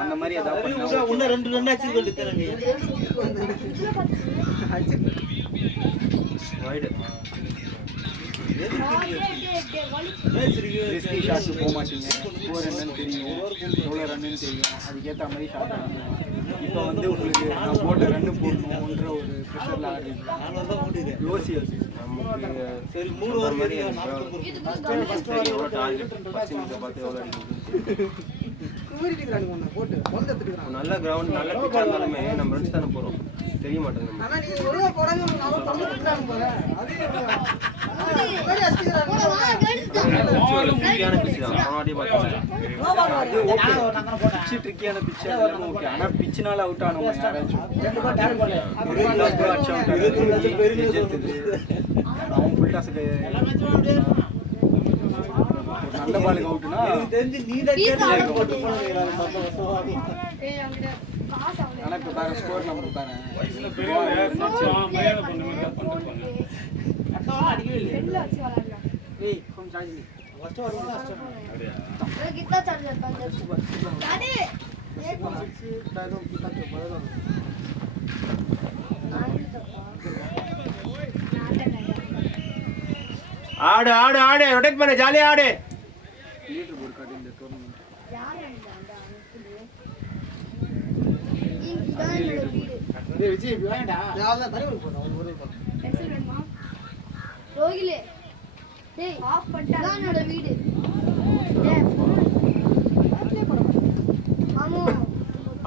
அந்த மாதிரி ஏதாவது ரெண்டு ரன் அடிச்சு ஷாட்ஸ் போக மாட்டீங்க. ஸ்கோர் என்னன்னு தெரியும், எவ்வளோ ரன்னு தெரியும், அதுக்கேற்ற மாதிரி ஷாட் ஆடுங்க. இப்போ வந்து உங்களுக்கு நான் போட்ட ரன்னு போடணுன்ற ஒரு ப்ரெஷரில் ஆடுறீங்க. லோசியல் சரி 3 ஓவர் மாதிரி நல்ல கிரவுண்ட் நல்ல பிச்சா இருந்தாலுமே நம்ம ரன்ஸ் தானே போறோம், தெரிய மாட்டேங்குது. ட்ரிக்கியான பிச்சு ஓகே. ஆனால் பிச்சுனால அவுட் ஆனவங்க யாராச்சும் அவன் ஃபுல் டாஸ் நல்ல பாலுக்கு அவுட்னா ஆனால் இப்போ வேற ஸ்கோர் நம்ம பாரு வயசுல பெரியவங்க மரியாதை பண்ண மாதிரி பண்ணுவாங்க. ஆடு ஆடு ஆடு ரொட்டேட் பண்ணு, ஜாலியா ஆடு. லீடர் போர்டு கார்டு இந்த டோர்னமெண்ட்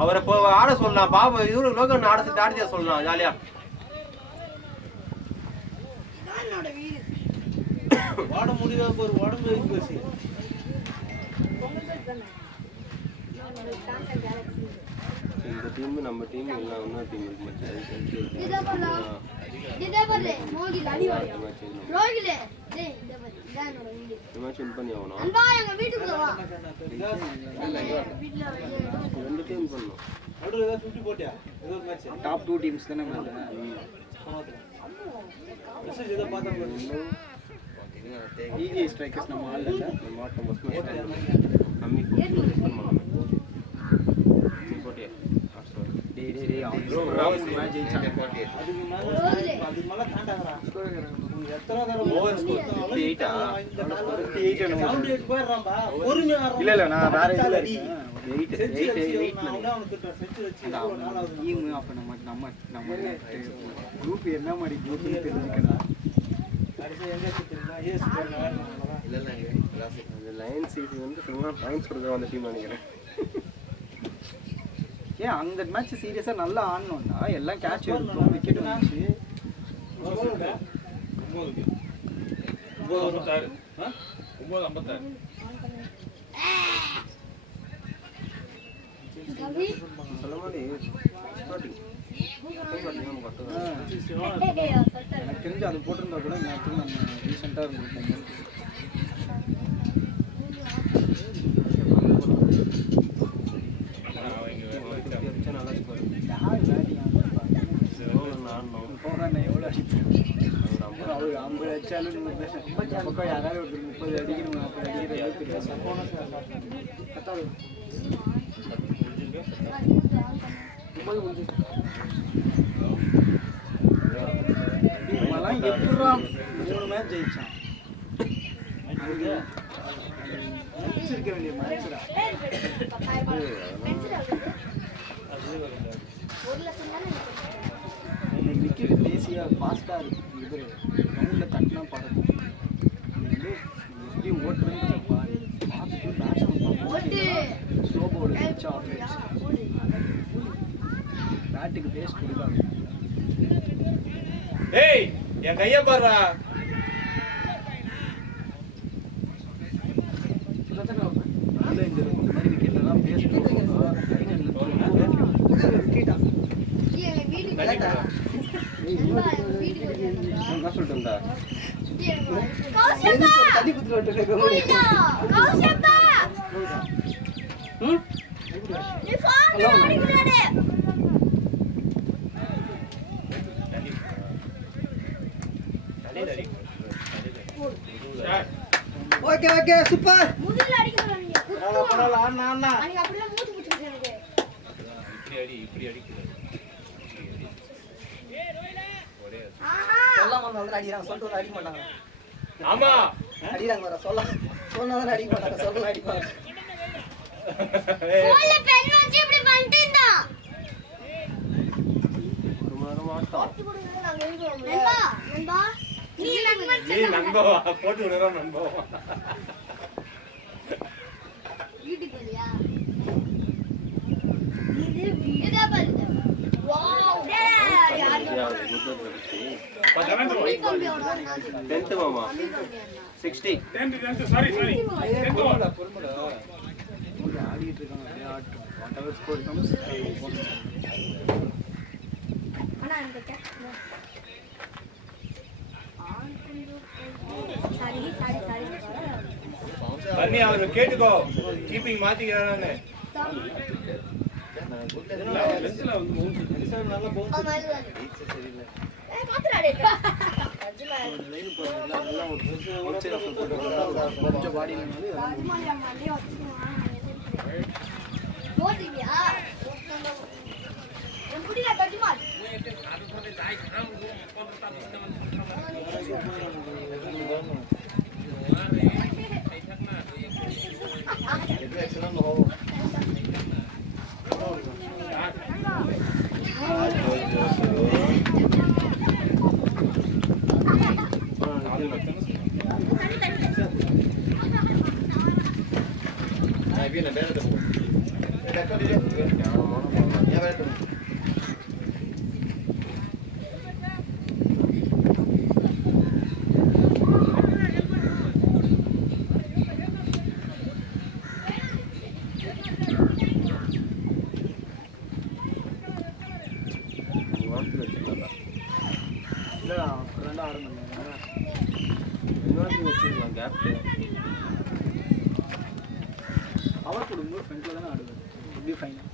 அவரை ஆட சொல்லலாம். பாபு இவரு லோகன் ஆட சொல்லலாம் ஜாலியா. வாட முடியாத ஒரு உடம்பு பேசி இந்த டீம் நம்ம டீம் எல்லாம் இன்னொரு டீம் இருக்கு. பண்ணி ஆகணும். ரெண்டு டீம் பண்ணணும். டாப் 2 டீம்ஸ் தானே ஈஸி ஸ்ட்ரைக்கர்ஸ் நம்ம ஆள் இல்லை. கம்மி போட்டியா இல்ல இல்ல நான் வேற இதுல இருக்கேன். அப்ப நம்ம குரூப் என்ன மாதிரி குரூப்னு தெரிஞ்சுக்கலாம். லைன் சீசன் வந்து பாயிண்ட்ஸ் கொடுக்க அந்த டீம் நினைக்கிறேன். ஏன் அந்த மேட்ச் சீரியஸா நல்லா ஆடணும்னா எல்லாம் கேட்ச் எடுக்கும், விக்கெட் வந்துச்சு. 9:56 9:56 சொல்ல மாதிரி எனக்கு தெரிஞ்சு அது போட்டிருந்தா கூட மேட்ச் நம்ம ரீசெண்டாக இருந்திருக்கோம். நல்லா ஸ்கோர். யார் பேட்டிங் போனா எவ்வளோ அடிப்போம். அவர் 50 அடிச்சாலும் பக்கம் யாராவது ஒரு 30 அடிக்கணும் 40 அடிக்கிற இவங்கெல்லாம் எப்படா 3 மேட்ச் ஜெயிச்சான். இருக்க வேண்டிய மேட்ச்டா. விக்கெட் பேசியா ஃபாஸ்ட்டாக இருக்கு. இது கிரவுண்டில் தட்டினா பறக்கும். வந்து எப்படி ஓட்டுறதுன்னு பாரு. பார்த்துட்டு பேட்ஸ்மேன் ஸ்லோ பவுல் வச்சு பேட்டுக்கு பேஸ் கொடுக்காங்க. ஏய் என் கையை பாருடா. நல்ல இந்த மாதிரி விக்கெட்லாம் பேஸ் கொடுப்பாங்க. என்ன சொல்லிட்டு தண்ணி குத்துட்டு ஓகே ஓகே சூப்பர். இப்படி அடிக்கிறது சொல்லாம வந்து அடிக்கிறாங்க, சொல்லிட்டு வந்து அடிக்க மாட்டாங்க. ஆமா அடிக்கிறாங்க வர சொன்னாதான் அடிக்க மாட்டாங்க, சொல்லலாம் அடிப்பாங்க. நீ நண்பவா போட்டு விடுறோம் நண்பவா. டென்த் மாமா 60 சாரி ஆடிட்டு இருக்காங்க. அப்படியே ஆட்டும். whatever score comes, பண்ணி அவரு கேட்டுக்கோ. கீப்பிங் மாத்திக்கிறானே. கொஞ்சம் பாடி அவர் கொடுங்க ஃப்ரண்ட்ல தானே ஆடுவார். எப்படி ஃபைனல்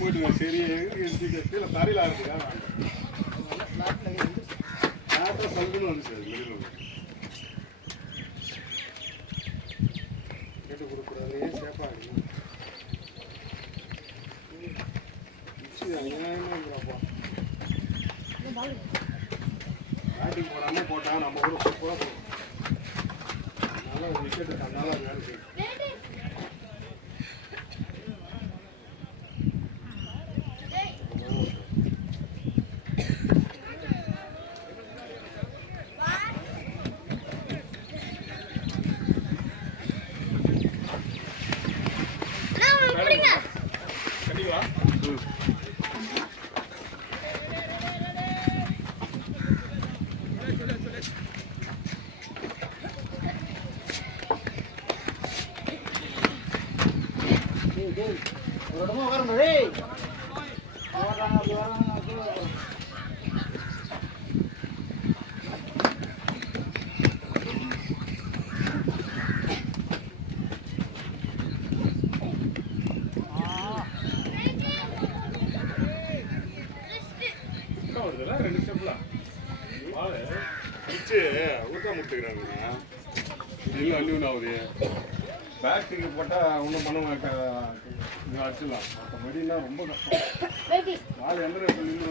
போயிட்டு சரி கீழே தரையில் ஆடுறதுக்கா சல்லுன்னு வந்து சார் கேட்டு கொடுக்குறாரு சேப்பா அநியாயமாப்பா. பேட்டிங் போடாம போட்டா நம்ம கூட சூப்பராக போகும். அதனால ஒரு விக்கெட்டு தந்தாலும் அது வேலை செய்யும். பேட்டிங் போட்டால் ஒன்றும் பண்ண அடிச்சிடலாம். மற்றபடினா ரொம்ப கஷ்டம். நாலு எந்த நின்று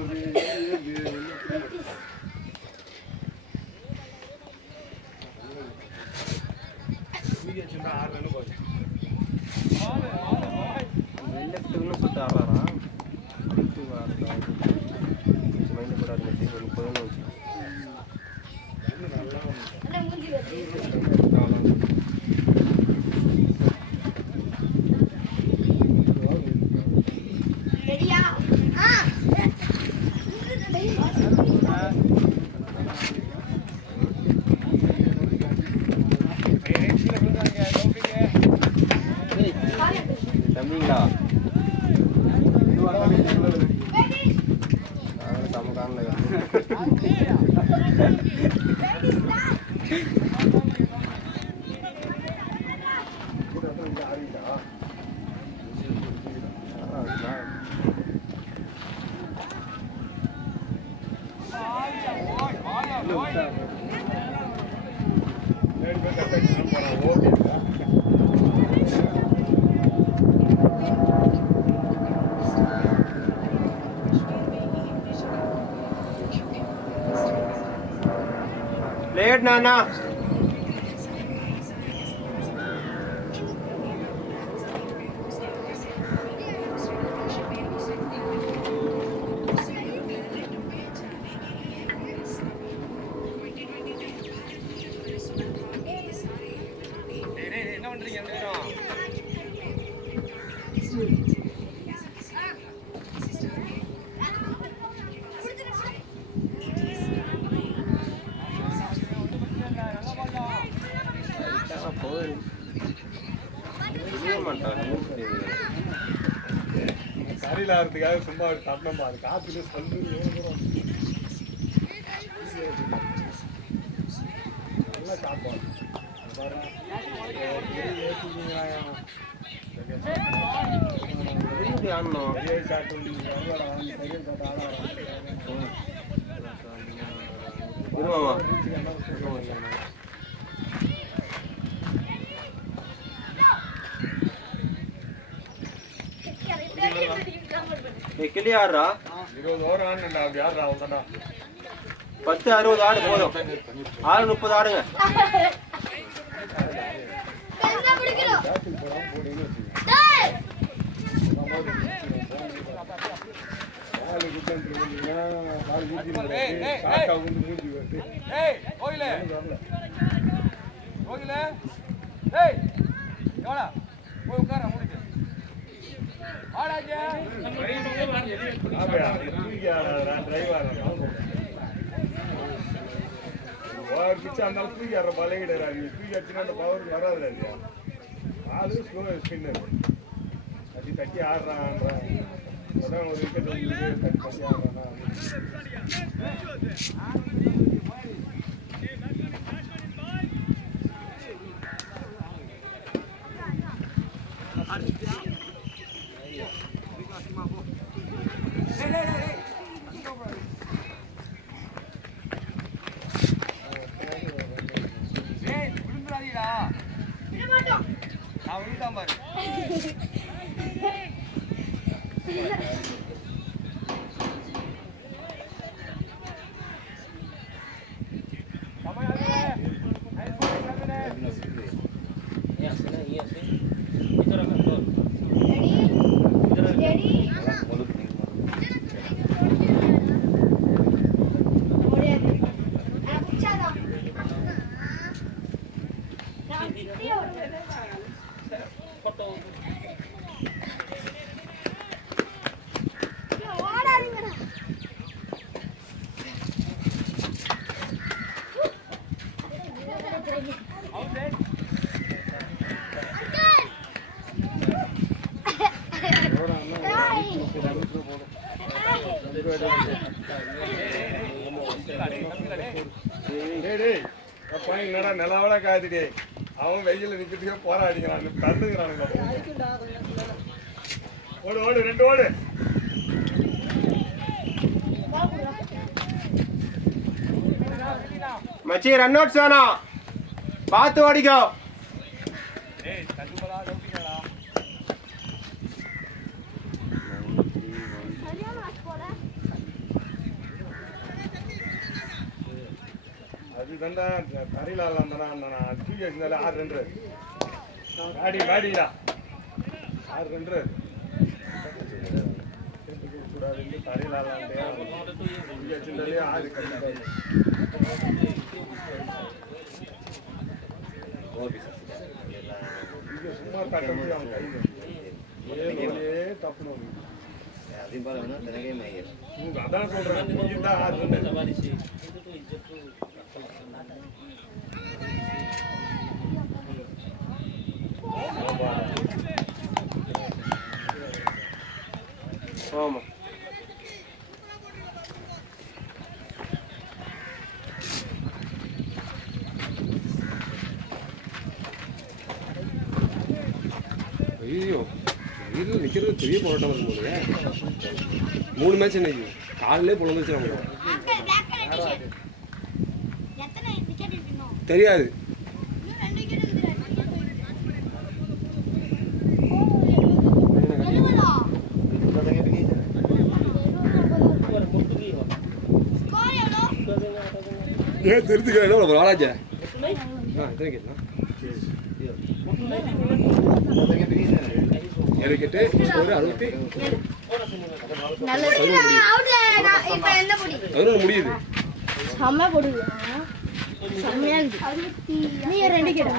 ரெடியா? தம்பிங்களா நம்ம காரணம் लेट नाना என்ன பண்றீங்க ரெண்டு பேரும்? கரையில் ஆகிறதுக்காக சும்மா தட்டணும் பாரு காத்துல சொல்றது நல்லா சாப்பாடு கிளி ஆடுறா 20 ஓவர் ஆடுண்டா அப்படி ஆடுறா அவங்கடா 10-60 ஆடு போதும் 30 ஆடுங்க இருந்தாலும் தூக்கி ஆடுற பலே கிடையாது தூக்கி அடிச்சுன்னா அந்த பவருக்கு வராது இல்லையா அது ஸ்லோ ஸ்பின்னர் தட்டி தட்டி ஆடுறான்றான் ஒரு விக்கெட் தட்டி தட்டி ஆடுறானா நான் விழுந்தான் பாரு என்னடா நிலவட காத்துட்டே அவன் வெயில நிக்கிறதுக்கே போராடிக்கிறான் தந்துக்கிறானுங்க ஓடு ஓடு 2 ஓடு மச்சி ரன் அவுட் சோனா பார்த்து ஓடிக்கோ அதுதான்டா தரையில ஆடலாம்தானா தூக்கி வச்சிருந்தாலே 6 ரன் பாடி பாடிடா 6 ரன் கூடாது தரையில ஆடலாம் தூக்கி வச்சிருந்தாலே 6 கண்டிப்பா கட்டப்பட்டு அவன் கையில் தப்புனு அதான் சொல்றேன் நீதான் ஆறு ஆமா ஐயோ வீட்டில் நிற்கிறது பெரிய போராட்டம் இருக்கும்போது 3 மேட்ச் இன்னைக்கு காலையிலே பொழுந்துச்சு நமக்கு தெரியாது ஏன் தெரிஞ்சுக்கிறேன் ஒரு ஆளாச்சா எத்தனை கேட்கலாம் 7 கேட்டு ஒரு 11 முடியுது செம்ம போடுது செம்மையா இருக்கு நீ 2 கேடா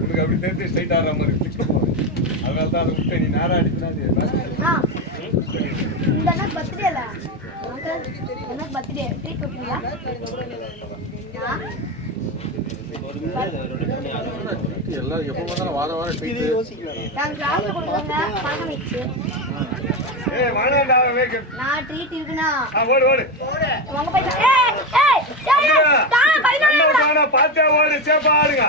உனக்கு அப்படி தெரிஞ்சு ஸ்ட்ரைட் ஆடுற மாதிரி அதனால தான் அதை விட்டு நீ நேரம் அடிச்சுனா எல்லாம் எப்போ வந்தாலும் வாரம் நான் ட்ரீட் இருக்குனா ஓடு ஓடு வாங்க போய் பாத்தே ஓடு சேப்பா ஆடுங்க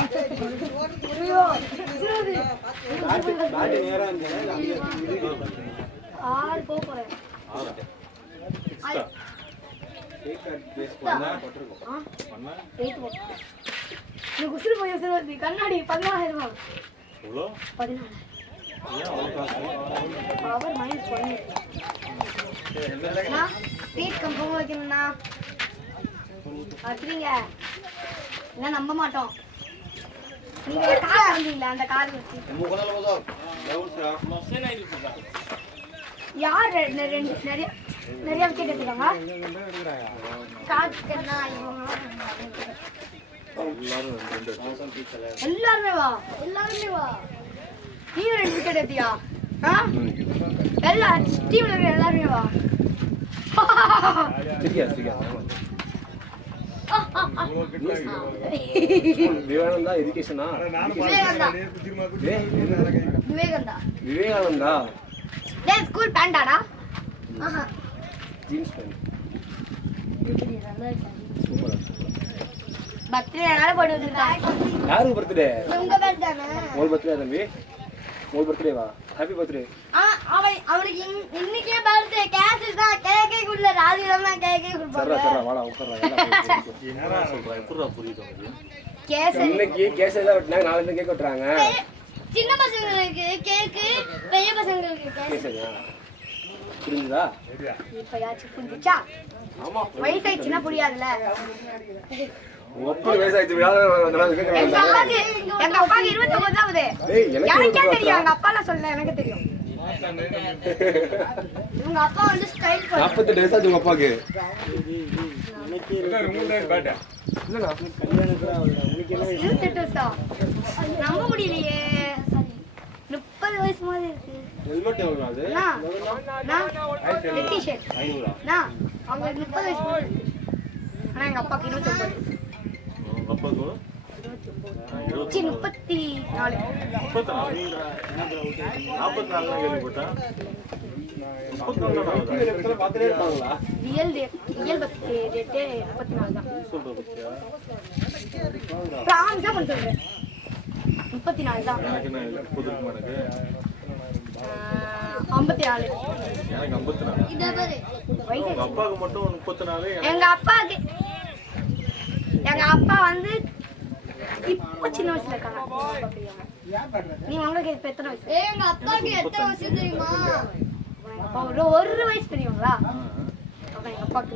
ஆறு போறேன் கண்ணாடி 14,000 பவர் மைனஸ் பண்ணி ட்ரீட் கன்ஃபார்ம் வைக்கணும்னா வச்சுறீங்க என்ன நம்ப மாட்டோம் நீங்க கார் வந்தீங்களா அந்த கார் வச்சு யார் நிறைய விக்கெட் எடுத்துக்காங்க எல்லாருமே வா நீ 2 விக்கெட் எடுத்தியா எல்லா டீம்ல இருக்கிற எல்லாருமே வா விவேகானந்தா எஜுகேஷனா விவேகானந்தா ஸ்கூல் பேண்டாடா ஜீன்ஸ் பேண்ட் பர்த்டே போட்டு வச்சிருக்காங்க யாருக்கு பர்த்டே உங்க பர்த்டே மோல் பர்த்டே தம்பி மோல் பர்த்டே வா ஹாப்பி பர்த்டே அவனுக்கு இன்னைக்கே பர்த்டே கேக் தான் கேக்கே குள்ள ராஜிரமா கேக்கே குடுப்பாங்க சரா வாடா உட்கார்றா என்னடா சொல்ற எப்பறா புரியுது உங்களுக்கு கேஸ் இன்னைக்கு கேஸ் எல்லாம் வெட்டினாங்க நாளைக்கு கேக் வெட்டுறாங்க சின்ன பசங்களுக்கு கேக் பெரிய பசங்களுக்கு கேஸ் புரியுதா இப்ப யாச்சு புரிஞ்சுச்சா ஆமா வயசாயிடுச்சுன்னா புரியாதுல்ல ஒப்ப வயசாயிடுச்சு எங்க அப்பாக்கு 29 தான் ஆகுது எனக்கே தெரியும் எங்க அப்பால சொல்ல எனக்கு தெரியும் உங்க அப்பா வந்து ஸ்டைல் 48 வயசாச்சு உங்க அப்பாக்கு இல்லண்ணா 28 வருஷம் நம்ப முடியலையே 30 வயசு மாதிரி இருக்கு ஹெல்மெட் எவ்வளவு அது டீ-ஷர்ட் 500 அவங்க 30 வயசு மாதிரி ஆனா எங்க அப்பாக்கு 29 அப்பாக்கு 34 கேள்விப்பட்டேன் பாத்துட்டே இருப்பாங்களா ரியல் டேட்டே 34 தான் சொல்ற பத்தியா பிராமிஸா பண்ண சொல்றேன் 34 தான் எனக்கு என்ன புதுக்குமா எனக்கு 54 எனக்கு 54 இத பாரு உங்க அப்பாவுக்கு மட்டும் 34 எங்க அப்பா வந்து இப்ப சின்ன வயசுல இருக்காங்க நீ உங்களுக்கு இப்ப எத்தனை வயசு எங்க அப்பாக்கு எத்தனை வயசு தெரியுமா அப்பா ஒரு வயசு தெரியுங்களா அப்ப எங்க அப்பாக்கு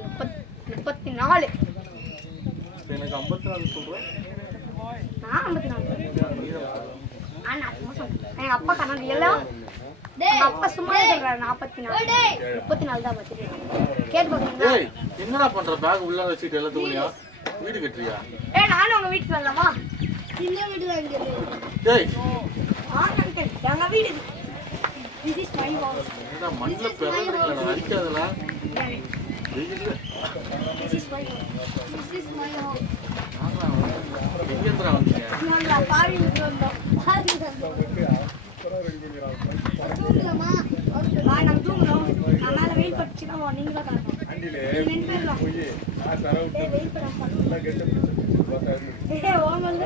34 எனக்கு 54 சொல்றேன். நான் 54. ஆனா சும்மா சொல்றேன். எங்க அப்பா கணக்கு எல்லாம் எங்க அப்பா சும்மா சொல்றாரு 44. 34 தான் பத்தி. கேட்டு பாருங்க. ஏய் என்னடா பண்ற? பேக் உள்ள வச்சிட்டு எல்லாத்துக்குள்ளயா வீடு கட்டறியா? ஏய் நானும் உங்க வீட்டுக்கு வரலாமா? இந்த வீடு தான் இங்க இருக்கு. ஏய் அங்கிள் எங்க வீடு. This is my house. என்னடா மண்ணுல பெறறீங்களா? அடிக்காதடா. This is my house. This is my house. எங்க இருந்து வந்தீங்க? நான் பாரி வந்தோம். பாரி வந்தோம். தூங்கலாமா? வா நம்ம தூங்கலாம். நான் மேல வெயிட் பண்ணிச்சுனா நீங்க தான் கிளம்பணும். அண்டிலே ரெண்டு பேரும் வா. போய் ஆ தர விட்டு வெயிட் பண்ண. எல்லாம் கெட்ட பிடிச்சு பார்த்தாரு. ஏய் ஓமல்ல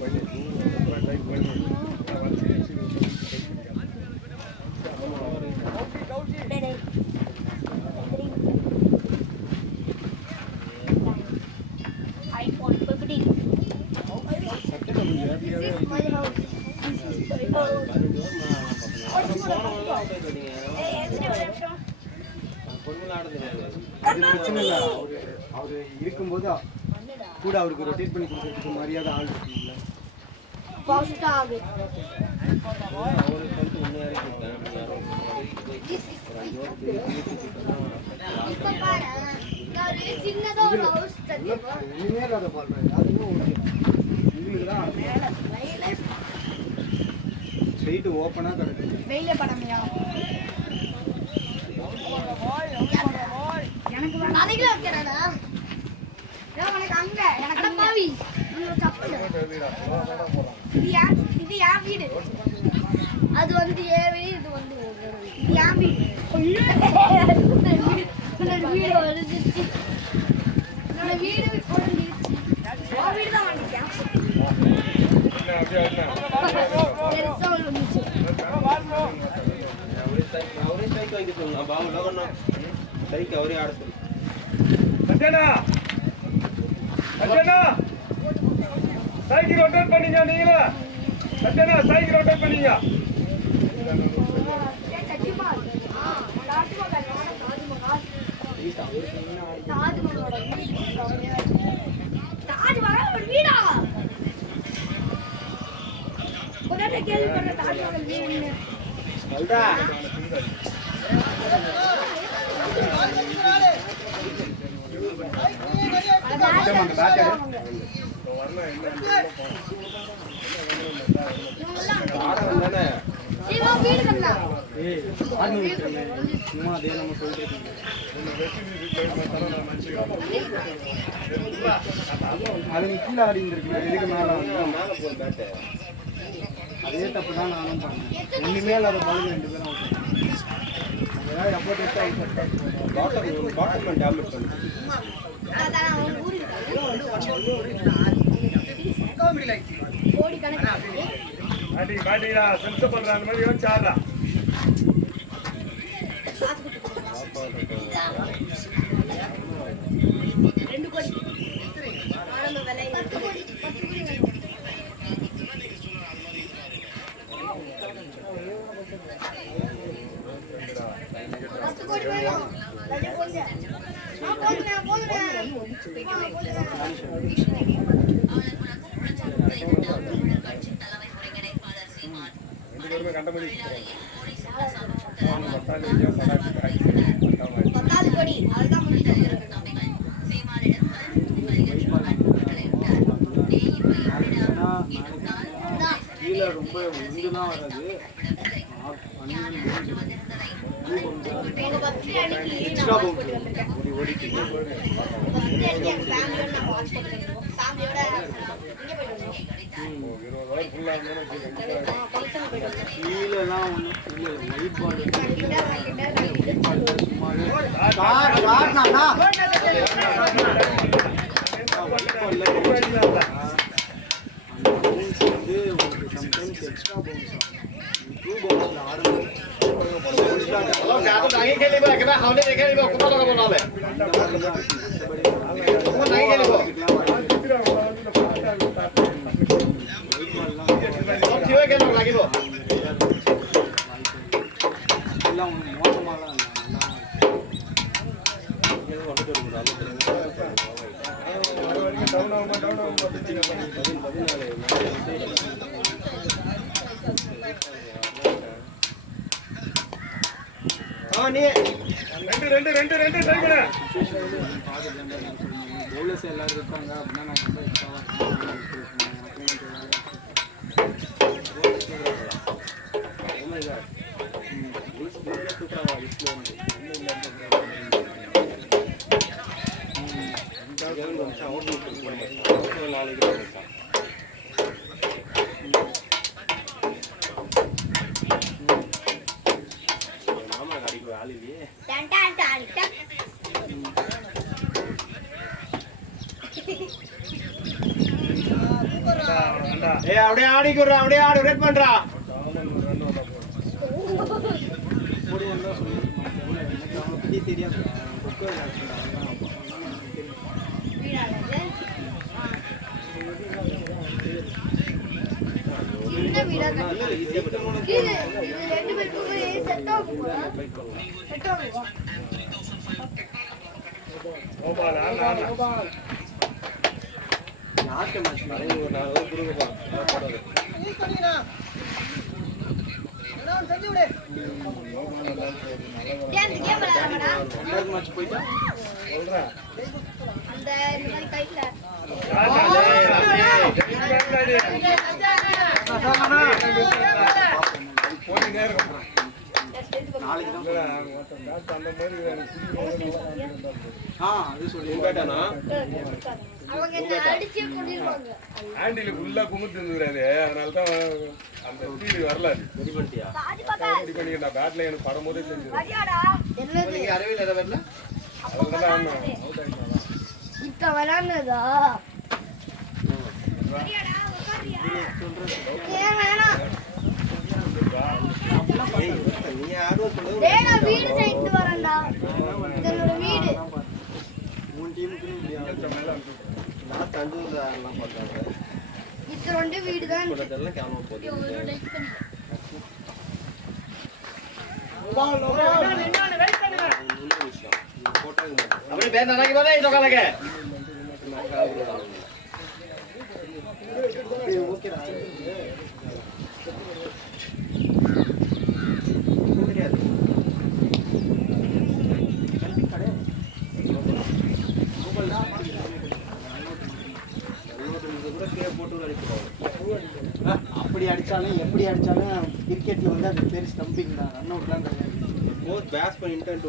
பண்ணி டைப் பண்ணி iPhone 15. This is my house. This is my house. அது பிரச்சனை இல்லை. அவரு இருக்கும்போது கூட அவருக்கு ரொட்டேட் பண்ணி கொடுக்கறதுக்கு மரியாதை ஆள் இருக்குல்ல. First dog. இப்ப பாரு நான் சின்னதா ஒரு ஹவுஸ் கட்டிருக்கேன். ஒண்ணுமே இல்லாத பாடுறேன். அதுவும் உங்களுக்கு தான் ஸ்ட்ரெயிட் ஓப்பனா கிடக்குது. வெயில படமையா எனக்கு அதையில வைக்கிறடா. உனக்கு அங்க எனக்கு பாவி சப்பல். இது யார் வீடு? அது வந்து ஏன் வீடு, இது வந்து இது யார் வீடு? வீடு வருதுச்சு. என்னோட வீடு ஒழுங்கிடுச்சு. உன் வீடு தான் வந்துட்டேன். பெருசா ஒழுங்கிச்சு. அவரே சைக்கு வைக்க சொல்லுங்க. பாபு லோகண்ணா சைக்கு அவரே ஆட சொல்லு. அஜனா அஜனா சைக்கிள் ரொட்டேட் பண்ணீங்க நீங்களா? அஜனா சைக்கிள் ரொட்டேட் பண்ணீங்க. சும்மா அதே நம்ம சொல்லிட்டு அது நீ கீழே ஆடிந்துருக்கு. எதுக்கு மேலே மேல போ பேட்டை. அதே தப்பு தான் நானும் பண்ணேன். ஒன்றுமே இல்லாத பாலுக்கு 2 பேரும் அவுட். ஏதாவது எப்போ டெஸ்ட் பாட்டம் டேப்லெட் பண்ணு. அடி பாட்டிங்களா சென்ஸ் பண்ற அந்த மாதிரி யோசிச்சாடா. கண்டபடி கீழே ரொம்ப உண்டுலாம் வராது. எக்ஸ்ட்ரா ஓடிட்டு கீழெல்லாம் ஒன்றும் இல்லை. ஒயிட் பால் வந்து உங்களுக்கு சம்டைம்ஸ் எக்ஸ்ட்ரா பவுன்ஸ் ஆகும். 2 பவுன்ஸில் ஆரம்பிக்கும். எல்லாம் மோசமாலாம் இல்லை. ரெண்டு ட்ரை பண்ணு. பவுலர்ஸ் எல்லாரும் இருக்காங்க அப்படின்னா நான் ரொம்ப அப்படியே ஆடிக்குறா, அப்படியே ஆடு ரேட் பண்றா. தெரியாது யார்கிட்ட மேட்ச் ஒரு 4 ஓவர் கொடுங்கப்பா. செஞ்சு விடு. மேட்ச் போயிட்டா அந்த இந்த மாதிரி கைட்ல நாளைக்கு தான் அது சொல்லி அவங்க என்ன அடிச்சு கொண்டிருவாங்க. ஆண்டில ஃபுல்லா குமுத்து இருந்துறாரு, அதனால தான் அந்த ஸ்பீடு வரல. ரெடி பண்ணிட்டியா? ரெடி பண்ணிட்டா. பேட்ல எனக்கு படும்போதே தெரிஞ்சது. என்னது அரவில எதை வரல? அதனால அவுட் ஆயிட்டாங்க. இப்ப வரானதா ஏன் வேணாம் நீ ஆடுவ சொல்லு. டேய் நான் வீடு சைடு வரேன்டா. இதனோட வீடு 3 டீமுக்கு நான் தஞ்சூர்ல எல்லாம் பார்த்தாங்க. இது ரெண்டு வீடு தான். இதெல்லாம் கேமரா போடுது. அப்படியே பேர் நாளைக்கு பாரு இதோ கலக்க. ஓகேடா தெரியாது. அப்படி அடிச்சாலும் எப்படி அடிச்சாலும் கிரிக்கெட்ல வந்து அது பேர் ஸ்டம்பிங் தான், ரன் அவுட்லாம் கிடையாது. போத் பேட்ஸ் பண்ண இன்டென்ட்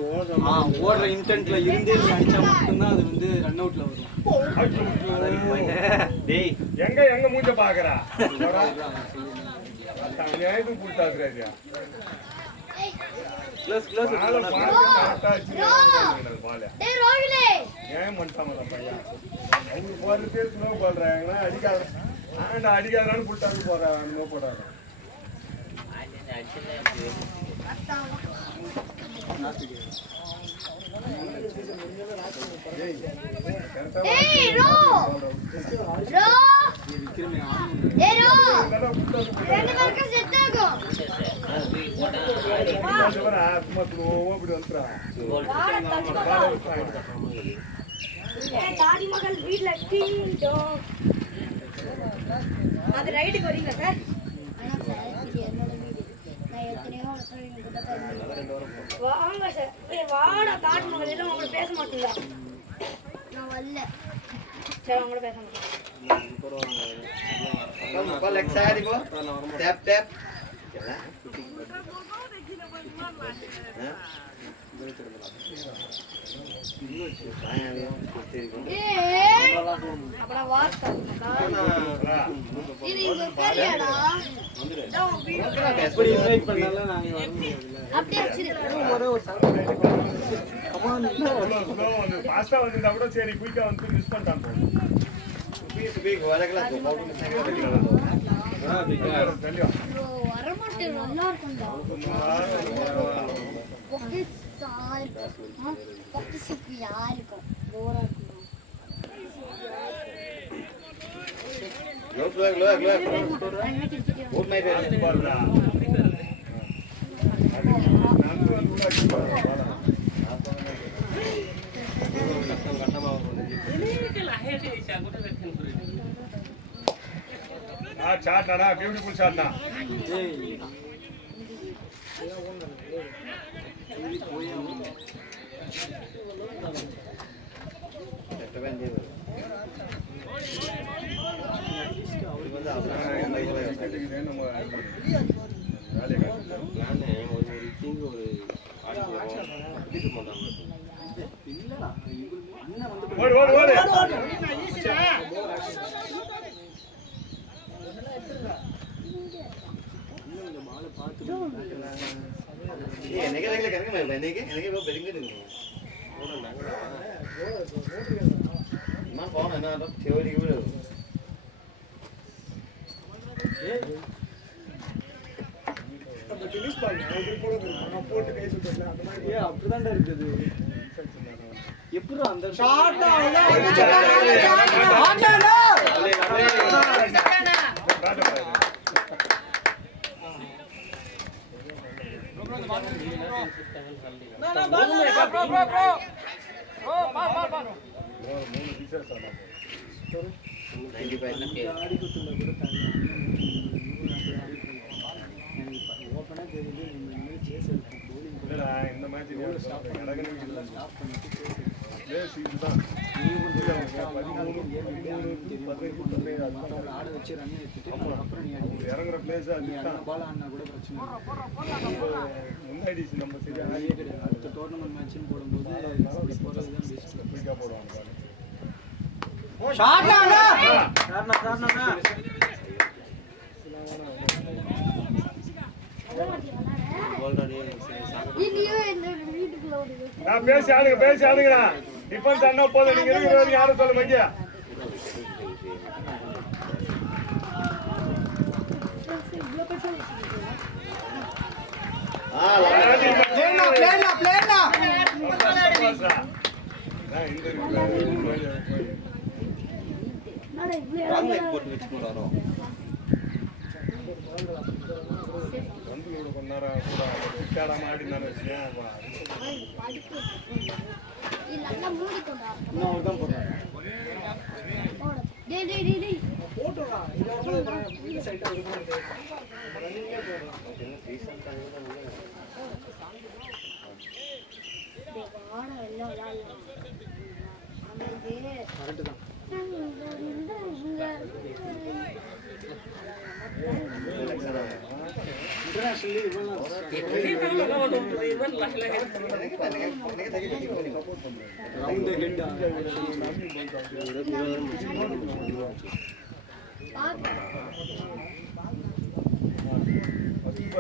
ஓடுற இன்டென்ட்ல இருந்தே அடிச்சா மட்டும்தான் அது வந்து ரன் அவுட்ல வரும். டேய் எங்க மூஞ்ச பாக்குறா? நியாயத்து புட்டாக்குறாஜா. க்ளோஸ் க்ளோஸ் பால டேய் ரோகிலே ஏன் மன்சாமல பையன் அவங்க போறதே ஸ்லோ பண்றாங்க. அடிக்காதனால புட்டாக்கு போறாங்க. நோ போறாங்க. டேய் ரோ ரோ டேய் ரோ ரெண்டு பேருக்கு செட் ஆகும். தாடி மகள் வீட்ல டீண்டோ அது ரைடுக்கு வரீங்க சார்? என்னோட வீடு நான் எத்தனையோ வாங்க சார். வாடா தாடி மகள் எல்லாம் உங்களை பேச மாட்டீங்களா? நான் வரல. சரி உங்களை பேச மாட்டேன். லெக் சாரி போ டேப் டேப் அப்புறம் வாஸ்தா இது இங்க பெரியடா எப்படி இன்வைட் பண்ணாலும் நாங்க வர முடியாதுல்ல. அப்படியே வச்சிரு. ஒரே ஒரு பாஸ்டா வந்திருந்தா கூட சரி குயிக்கா வந்து மிஸ் பண்ணிட்டான். சுபீக் வரக்கலாம் வர மாட்டேன். நல்லா இருக்கும்டா. பொக்கிசுக்கு யாருக்கும் போரா இருக்கும். சாட்னா பியூட்டிஃபுல் சாட்னா ஓடு ஓடு ஓடு அப்படிதான்டா இருக்குது எப்படி அந்த ஓப்பனா தெரியுது இந்த மேட்ச் ஆட வச்சு ரன் எடுத்துட்டு அப்புறம் நீ இறங்குற பிளேஸ் பால் ஆடினா கூட பிரச்சனை முன்னாடி நம்ம சரியாக கிடையாது. அடுத்த டோர்னமெண்ட் மேட்ச்னு போடும்போது போகிறது தான் பெஸ்ட். குயிக்காக போடுவாங்க பேசி ஆடுங்கண்ணா டிஃபென்ஸ் ஆனா போதும் நீங்க இருக்கிற யாரும் சொல்ல வைங்க போட்டு வச்சு போறாரோ வந்து கொஞ்ச நேரம் கூட விட்டாடாம ஆடினாரு இன்னும் தான் போடுறாங்க கரெக்டு தான். இன்டர்நேஷனலி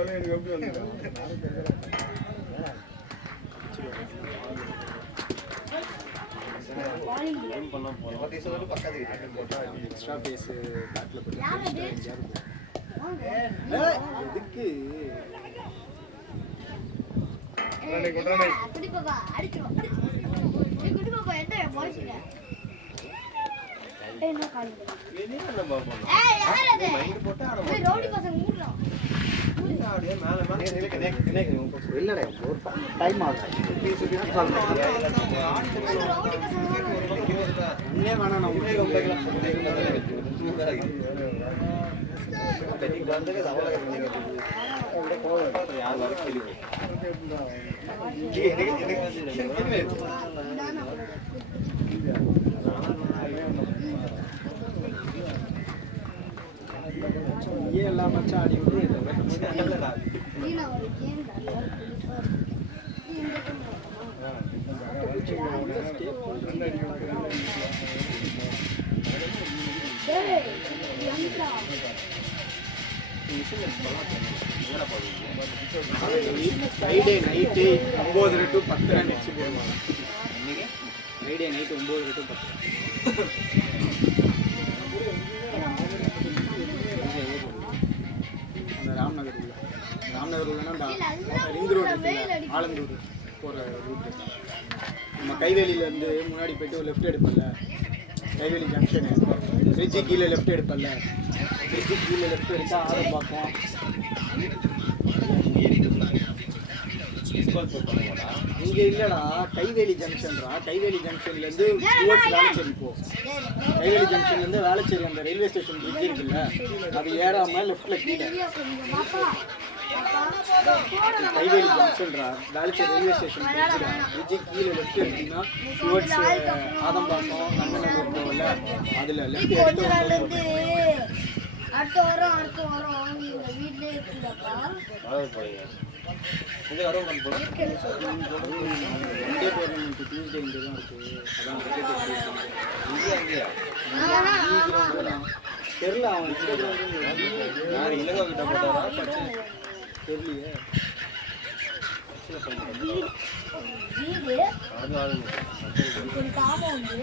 எனக்கு எப்படி வந்து எக்ஸ்ட்ரா பேஸ் பேட்டில் எதுக்கு இல்லடா ஒரு டைம் ஆகும் இன்னே வேணாம் நான் ये ला मचा आड़ी हुई है फ्राइडे नाइट 9 to 10 नेक्स्ट போடுவாங்க இன்னைக்கு फ्राइडे नाइट 9 to 10 அந்த ராம்நகர் உள்ளனா ரிங் ரோட் ஆலந்தூர் போற ரூட் நம்ம கைவேலியில இருந்து முன்னாடி போயிட்டு லெஃப்ட் எடுப்பல்ல கைவேலி ஜங்ஷன் பிரிட்ஜ் கீழே லெஃப்ட் எடுப்பல்ல பிரிட்ஜ் கீழே லெஃப்ட் எடுத்தா ஆரம்பாக்கம் இங்க இல்லடா, கைவேலி ஜங்ஷன்டா. கைவேலி ஜங்ஷன்ல இருந்து டுவர்ட்ஸ் வேளச்சேரி போ. கைவேலி ஜங்ஷன்ல இருந்து வேளச்சேரி அந்த ரயில்வே ஸ்டேஷன் பிரிட்ஜ் இருக்குல்ல, அது ஏறாம லெஃப்ட்ல கீழ கைவேலி ஜங்ஷன்டா. வேளச்சேரி ரயில்வே ஸ்டேஷன் பிரிட்ஜ் கீழ லெஃப்ட் எடுத்தீங்கன்னா டுவர்ட்ஸ் ஆதம்பாக்கம் நந்தநகர் போகல, அதுல லெஃப்ட் எடுத்து அடுத்த வாரம் வீட்லயே இருக்குடாப்பா. இங்க வரோம் போறோம். இந்தியா டோர்னமெண்ட் டியூஸ்டே இங்க தான் இருக்கு. அதான் தெரியல அவன் யார் இலங்கை கிட்ட போட்டாரா பச்சை தெரியலையே. வீடு அது ஆளு இதுக்கு ஒரு காபம் உண்டு,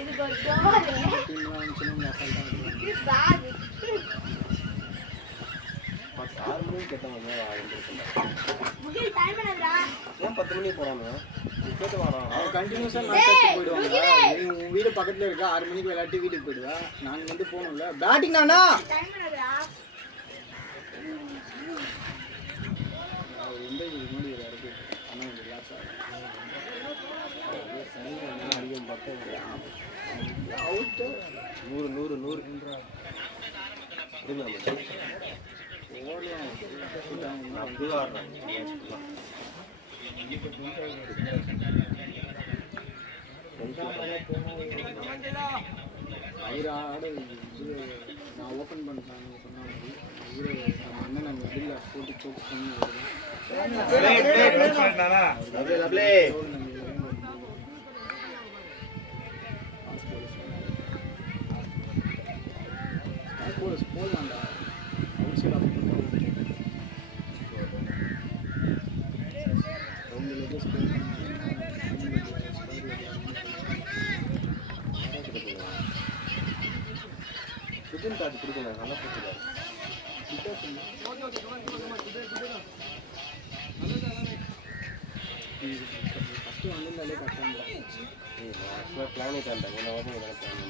இதுக்கு ஒரு கோவாலு, இது பேக். 6 மணிக்கு கேட்டாங்க ஆரம்பிச்சிருக்கேன். முகில் டைம் என்னடா? ஏன் 10 மணிக்கு போறாங்க? கேட்டு வரான். அவன் கண்டினியூஸா மேட்ச் ஆடி போயிடுவாங்க. நீ உன் வீடு பக்கத்துல இருக்க, 6 மணிக்கு விளையாட்டு வீட்டுக்கு போயிடுவா. நாங்க வந்து போகணும்ல. பேட்டிங் நானா டைம் என்னடா? இந்த முன்னாடி வேற இருக்கு. ஆனா ரிலாக்ஸ் அதிகம் பார்த்தேன். அவுட் 100 இருங்க அப்படியே ஆடுறேன். அவர் ஆட நான் ஓப்பன் பண்ணிட்டாங்க சொன்னாங்க. இவரு நம்ம அண்ணன் நாங்கள் வெளியில் போட்டு சோக் பண்ணி போடலாம்டா. Outside off chicken card கொடுக்கணும். நல்லா போச்சுல. ஃபஸ்ட்டு வந்திருந்தாலே கரெக்டாக பிளானே தரேன். என்ன வரும் என்ன பிளான்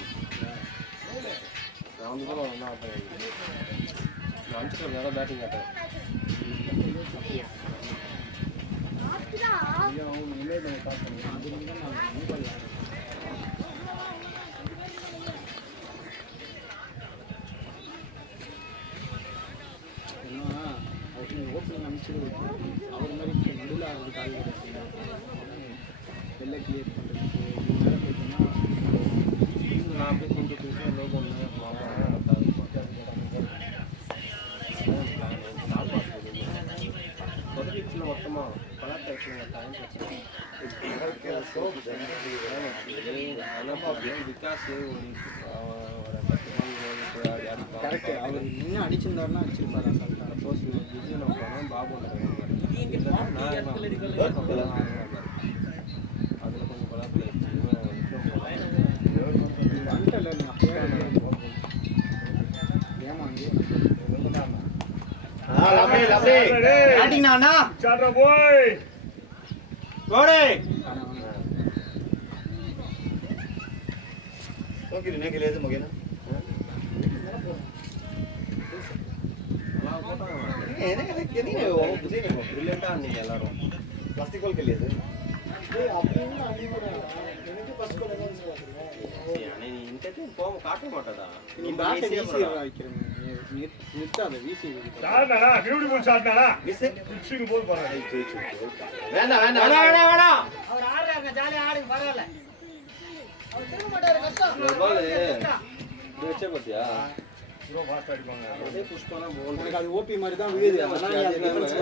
நான் வந்து கூட ஒன்றா ஆட்டேன். நான் அனுப்பிச்சு வேறு பேட்டிங் ஆட்டேன். அவங்க இல்லை ஸ்டார்ட் பண்ணுவேன். அது வந்து நான் மொபைல் ஏன்னா அவருக்கு ஓப்பனிங் அனுப்பிச்சு அவர் மாதிரி நடுவில் ஆகிறது கால் வெளில கிளியர் பண்ணுறதுக்கு மேலே போயிட்டோம்னா நான் போய் கொண்டு போயிட்டு லோகோ சொதப்பிச்சில் மொத்தமாக பலாட்டாச்சு டைம் விகாஸ் கரெக்டு. அவர் இன்னும் அடிச்சிருந்தாருன்னா அடிச்சிருப்பாரு அசால்ட்டாக. சப்போஸ் விஜய் நம்ம போனால் பாபு அதில் கொஞ்சம் பலாட்டில் வந்துட்டல நீ அப்போ ஏமாந்து பேட்டிங் நானா போய் போடே ஓகே நீங்க லேது மகேனா பிரில்லியண்டாக இருந்தீங்க எல்லாரும். प्लास्टिक बॉल के लिए सर போக காட்ட மாட்டடா. நீ பேட்டை வீசி வைக்கிறேன். நிறுத்தாத வீசி சார்னா பியூட்டிஃபுல் சார்னா मिस பிச்சிங் போல் போறாரு. வேண்டாம் வேண்டாம் வேண்டாம் வேண்டாம் அவர் ஆடுறாங்க, ஜாலியா ஆடுங்க, பரவாயில்ல. அவர் திரும்ப மாட்டாரு, கஷ்டம். ஒரு பால் வச்சே பார்த்தியா? ப்ரோ ஃபாஸ்ட் அடிப்பாங்க. அதே புஷ் பண்ணா போல். எனக்கு அது ஓபி மாதிரி தான் விழுது. அதனால நீ அது டிஃபென்ஸ்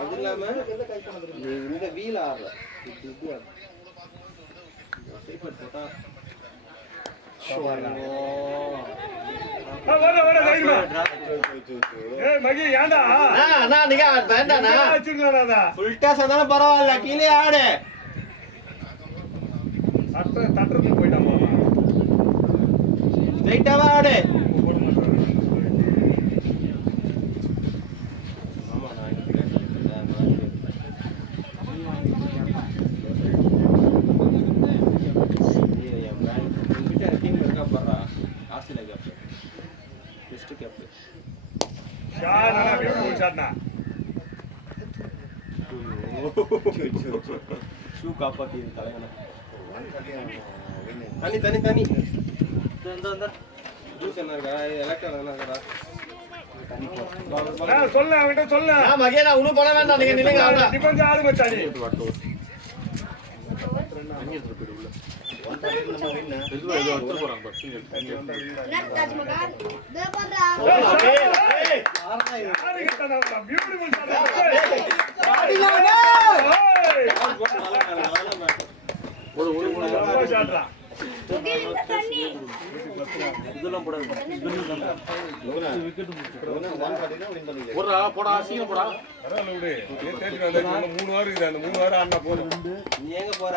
அது இல்லாம நீ இந்த வீல் ஆடுற இப்படி ஆடுற ஸ்டீப்பர் போட்டா வர தைரியமா ஏய் மகி ஏண்டா நான் நீங்க வேண்டாண்ணா வச்சிருக்கலாம்டா. ஃபுல் டாஸ் ஆனாலும் பரவாயில்ல, கீழே ஆடு. தட்டுறதுக்கு போயிட்டான் மாமா. ஸ்ட்ரைட்டாவா ஆடு. ஆமா நான் டீம் இருக்கா பாரு. ஆஸ்திரேலியா கேப் டெஸ்ட் கேப் ஷானா பியூட்டிஃபுல் ஷாட்னா. ஐயோ காப்பாத்தியது தலைவனை. தண்ணி தண்ணி தண்ணி ஜூஸ் என்ன இருக்கா? எலக்ட்ரான் என்ன இருக்கா? சொல்ல அவன்கிட்ட சொல்ல மகேனா ஒன்றும் பண்ண வேண்டாம், நீங்க நிலைங்க. டிஃபென்ஸ் ஆடு மச்சானி. போடா சீக்கிரம் போடா. 3 வாரம் இருக்குது, அந்த 3 வாரம் ஆனா போதும். நீ எங்க போற?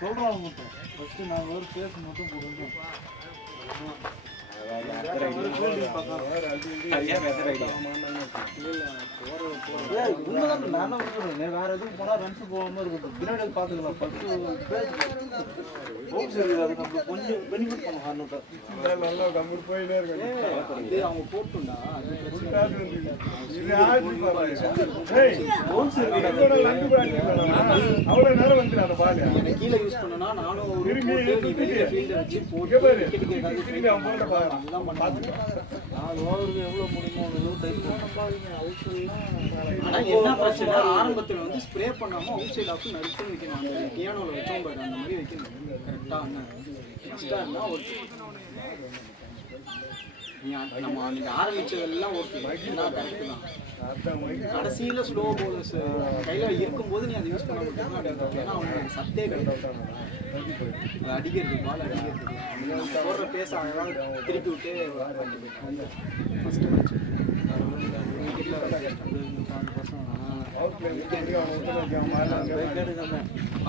சொல்றோம் மட்டும் ஃபர்ஸ்ட் நான் ஒரு பேஸ் மட்டும் போடுங்க. வேற எதுவும் போனா ரன்ஸ் போகாம இருக்கட்டும், பின்னாடி பாத்துக்கலாம். கொஞ்சம் பெனிஃபிட் பண்ணும். நல்லா கம்மிட்டு போயிட்டே இருக்கு. அவங்க போட்டுண்டா அவ்வளவு நேரம் வந்து அந்த பால் கீழே யூஸ் பண்ணனா நானும் ஆரம்பத்தில் வந்து ஸ்ப்ரே பண்ணாம அவுட் சைட் ஆஃப் நடிச்சு வைக்கணும். அந்த பியானோல வச்சோம் பாரு, அந்த மாதிரி வைக்கணும். கரெக்டா இருந்தா ஒரு நம்ம நீங்க ஆரம்பிச்சதெல்லாம் ஓகே, கரெக்ட் தான். கடைசியில ஸ்லோ போலர்ஸ் கையில இருக்கும்போது நீ அதை யூஸ் பண்ண மாட்டேன். ஏன்னா அவங்க சத்தே கிடையாது அடிக்கிறது, பால் அடிக்கிறது. அவங்க போடுற பேச அழகாக திருப்பி விட்டு ஃபர்ஸ்ட் மேட்ச்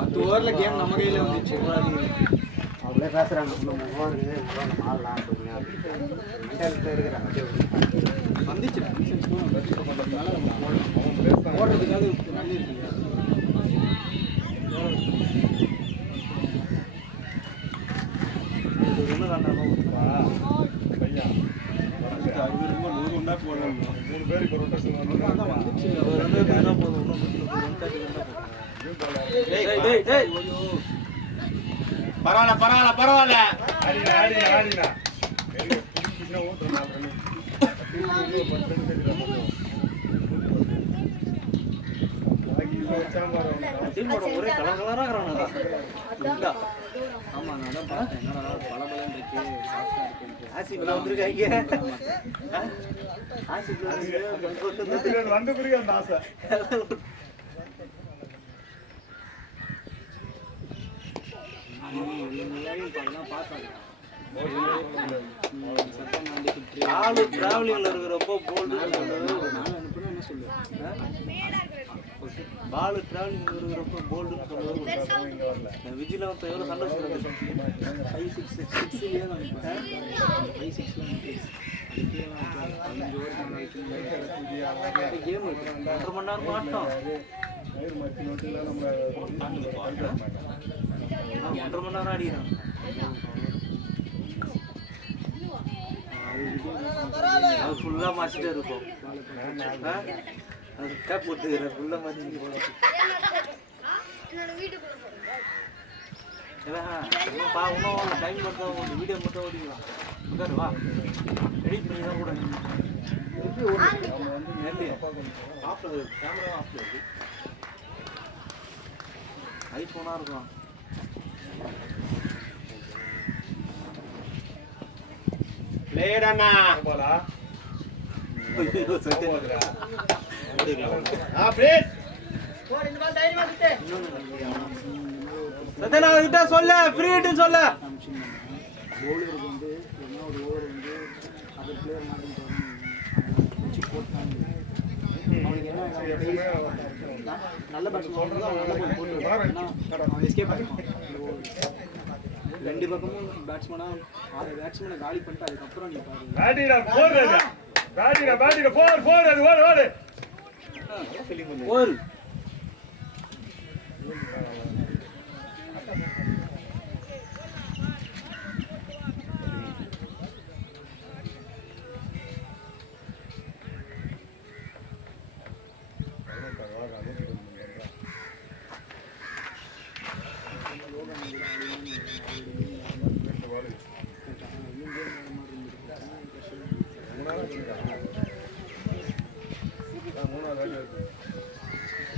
10 ஓவரில் கேம் நம்ம கையில் வந்துச்சு. அவங்களே பேசுறாங்க வந்துச்சு ஓடுறதுக்காக நல்ல இருக்கு. பரவாயில்ல பரவாயில்ல பரவாயில்ல. ஒரே கலர் கலரா இருக்கிறாங்க. ஆமா நான் தான் பார்த்தேன். என்னடா பலபலன்னு இருக்கு, சாஃப்டா இருக்கு. ஆசிப்ல வந்திருக்காங்க. ஆசிப்ல வந்து புரிய அந்த ஆசை. டிராவலிங்ல இருக்கிறப்போ போல்டு என்ன சொல்லுவேன், பால் டிராவலிங் இருக்கிறப்போ போல்டுன்னு சொல்லுவேன். விஜில வந்து எவ்வளோ சந்தோஷம். 5-6 தான் 5-6 கேம் 1.5 மணி நேரம் மாட்டோம். 1.5 மணி நேரம் ஆடிக்கிறோம். அது ஃபுல்லாக மாற்றிட்டே இருக்கும். அது கேப் போட்டுக்கிறேன் ஃபுல்லாக மாற்றிட்டு போகிறோம். இன்னும் டைம் மட்டும் வீடியோ மட்டும் ஓடிக்கலாம். உட்காரு வா, எடிட் பண்ணி தான் கூட ஆஃப்ல கேமரா ஆஃப்ல இருக்கு. ஐஃபோனாக இருக்கும். லேடண்ணா போலா கிட்ட சொல்ல ஃப்ரீ ஹிட்னு சொல்ல. பவுலருக்கு வந்து என்ன ஒரு ஓவர் வந்து அது பிளேயர் மாட்டிட்டு அவனுக்கு என்ன நல்ல பேட்ஸ்மேன் அவன் எஸ்கேப் ஆகிருப்பான். 2 பக்கமும் பேட்ஸ்மேனா 6 பேட்ஸ்மேனை காலி பண்ணிட்டு அதுக்கப்புறம் நீ பாரு. பேட்டிடா போர் அது ஓடு ஓடு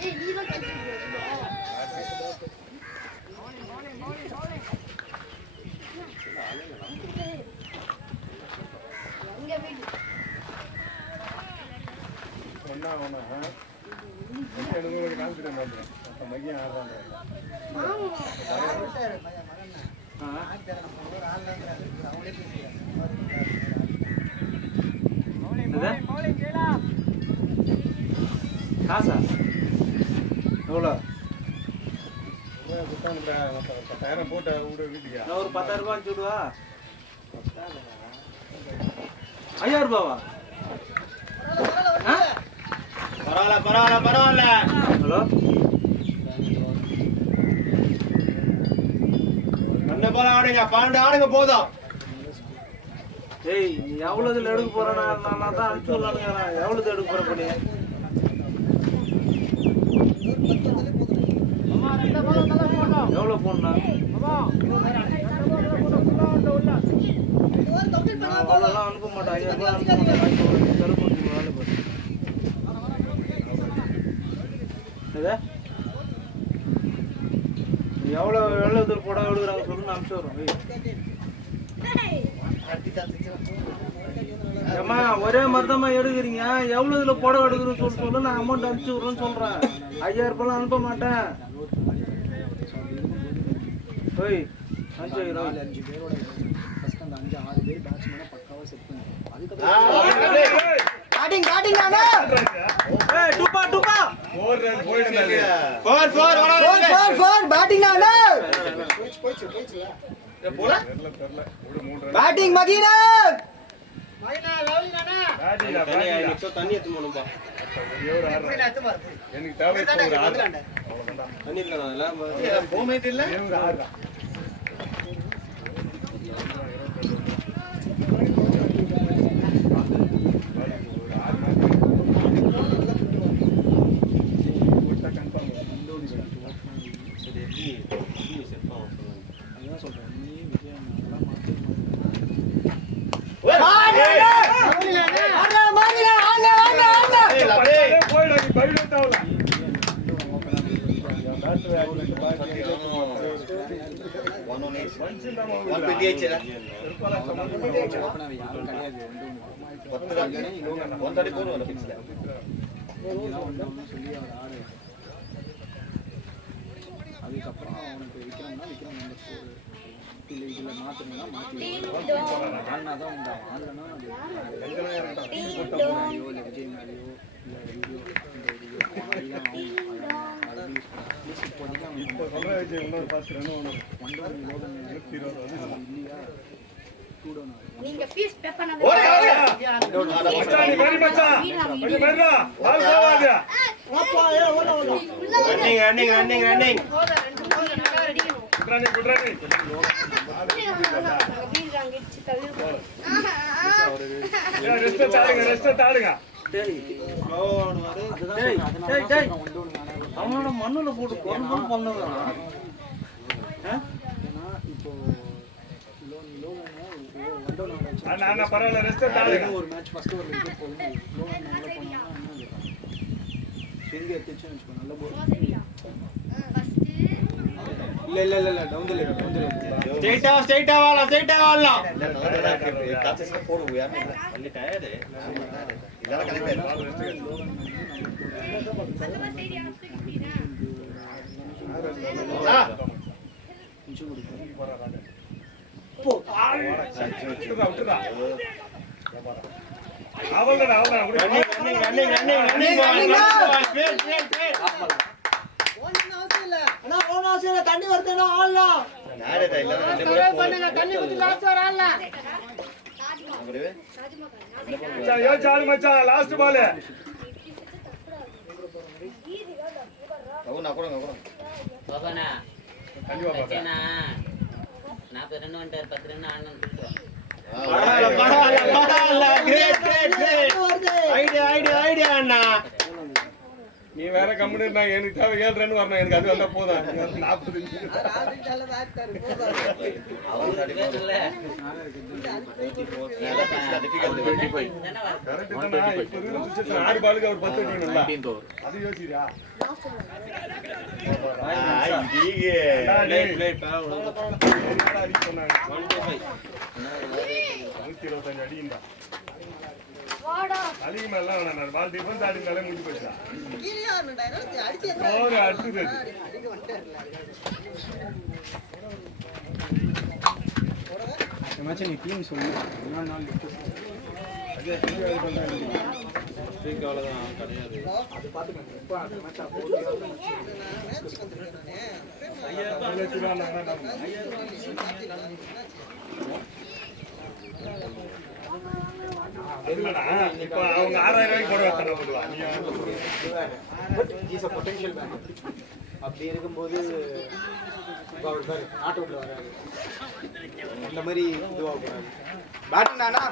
ஏய் நீ தான் கட்டிட்டு எங்க வீடு ஒன்றா ஒன்றா எனக்கு காமிச்சிட மாட்டேன் அப்போ மையம் ஆடுறாங்க காசா எவ்வளோ? கொடுத்தாங்க 10,000 போட்டு விட வீட்டுக்கா நான் ஒரு 10,000 ரூபாய் அனுப்பிச்சு விடுவா? 5,000 ரூபாவா? பரவாயில்ல ஹலோ, கண்ண போல ஆடுங்க 12 ஆடுங்க போதும். ஏய் நீ எவ்வளோ இதில் எடுக்க போகிறேன்னா நான் தான் அனுப்பிச்சு விடலான்னு எவ்வளோ எடுக்க போகிற பண்ணி? எவ்வளோ போடணும்? நான் அவ்வளோலாம் அனுப்ப மாட்டேன். 5,000 ரூபாய் அனுப்ப மாட்டேன். தருமபுரி வேலை பாரு. நீ எவ்வளோ இதில் போட விடுறாங்க சொல்லு, நான் அனுப்பிச்சு விட்றேன். ஏம்மா ஒரே மாதிரி தான் எடுக்கிறீங்க. எவ்வளோ இதில் புடவை எடுக்கிறேன்னு சொல்லு, நான் அமௌண்ட் அனுப்பிச்சு விட்றேன்னு சொல்கிறேன். 5,000 ரூபாய்லாம் அனுப்ப மாட்டேன். ஓய் அனுப்பிச்சு வைக்கிறோம். 5 பேரோட ஃபர்ஸ்ட் அந்த 5-6 பேர் பேட்ச்மேனை பக்காவாக செட் பண்ணுறோம். அதுக்கப்புறம் பேட்டிங் நானே. ஏய் டூபா போர் பேட்டிங் நானே. போல தெரியல ஒரு 3 பேட்டிங் மகினா. தண்ணி எடுத்து போகணும்பா. எனக்கு தேவை தண்ணி இருக்கலாம் போமேட் இல்லை அதுக்கப்புறம் அவனுக்கு விற்கணும்னா விற்கணும். இல்லை இதில் மாற்றணும்னா மாற்றிடுவோம். ஆடினா தான் உண்டா, ஆடலைன்னா அது இல்லை விஜய் மேலேயோ இல்லை வீடியோ இந்த வீடியோ ஆடிதான் ஆகும். அதை யூஸ் பண்ணி இப்போதைக்கு அவனுக்கு இல்லையா கூடணும். நீங்க ஃபீஸ் பே பண்ண ரன்னிங் அவனோட மண்ணுல போட்டு கொண்டு பண்ணதான். ஏன்னா இப்போ ஒரு மேட்ச் ஃபர்ஸ்ட் ஒரு இது போகும். ஸ்விங் எடுத்துச்சுன்னு வச்சுக்கோ, நல்ல போல். இல்ல டவுன்ல ஸ்ட்ரைட்டா வாடலாம் காசஸ் போடு यार நல்ல டயர்ட் இதெல்லாம் கனெக்ட் கொஞ்சம் கொடுப்போம். தண்ணி வருதுன்னா ஆடலாம். தண்ணி ஊத்தி லாஸ்ட் வர ஆடலாம். லாஸ்ட் பால் பாபாண்ணா 40 ரன் வந்துட்டார், 10 ரன் ஆடணும். ஐடியா அண்ணா. நீ வேற கம்முன்னு இருந்தா எனக்கு தேவை 7 ரன் வரணும், எனக்கு அது வந்தா போதும். 40 கரெக்ட் தானா? இப்ப இருக்கிற சுச்சுவேஷன் 6 பாலுக்கு அவர் 10 அடிக்கணும்ல, அது யோசிக்கிறா? அடிக்க சொன்னாங்க 125 அடிக்குண்டா. அதிகமா எல்லாம் வேணாம், பால் டிஃபென்ஸ் ஆடினாலே முடிஞ்சு போயிடுச்சா. ஒரு அடுத்தது நீ டீம் சொல்லு, என்ன நாள் அவ்வளவுதான் கிடையாது. அது பார்த்துக்கோங்க. இப்போ அந்த மேட்ச் இப்ப அவங்க 6000 ரூபாய்க்கு போட வைத்தானே போடுவா. Is a potential fan. அப்படி இருக்கும்போது இப்போ அவர் சார் நாட் அவுட்ல வராது, அந்த மாதிரி இதுவாக கூடாது. பேட்டிங் தானா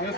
நீ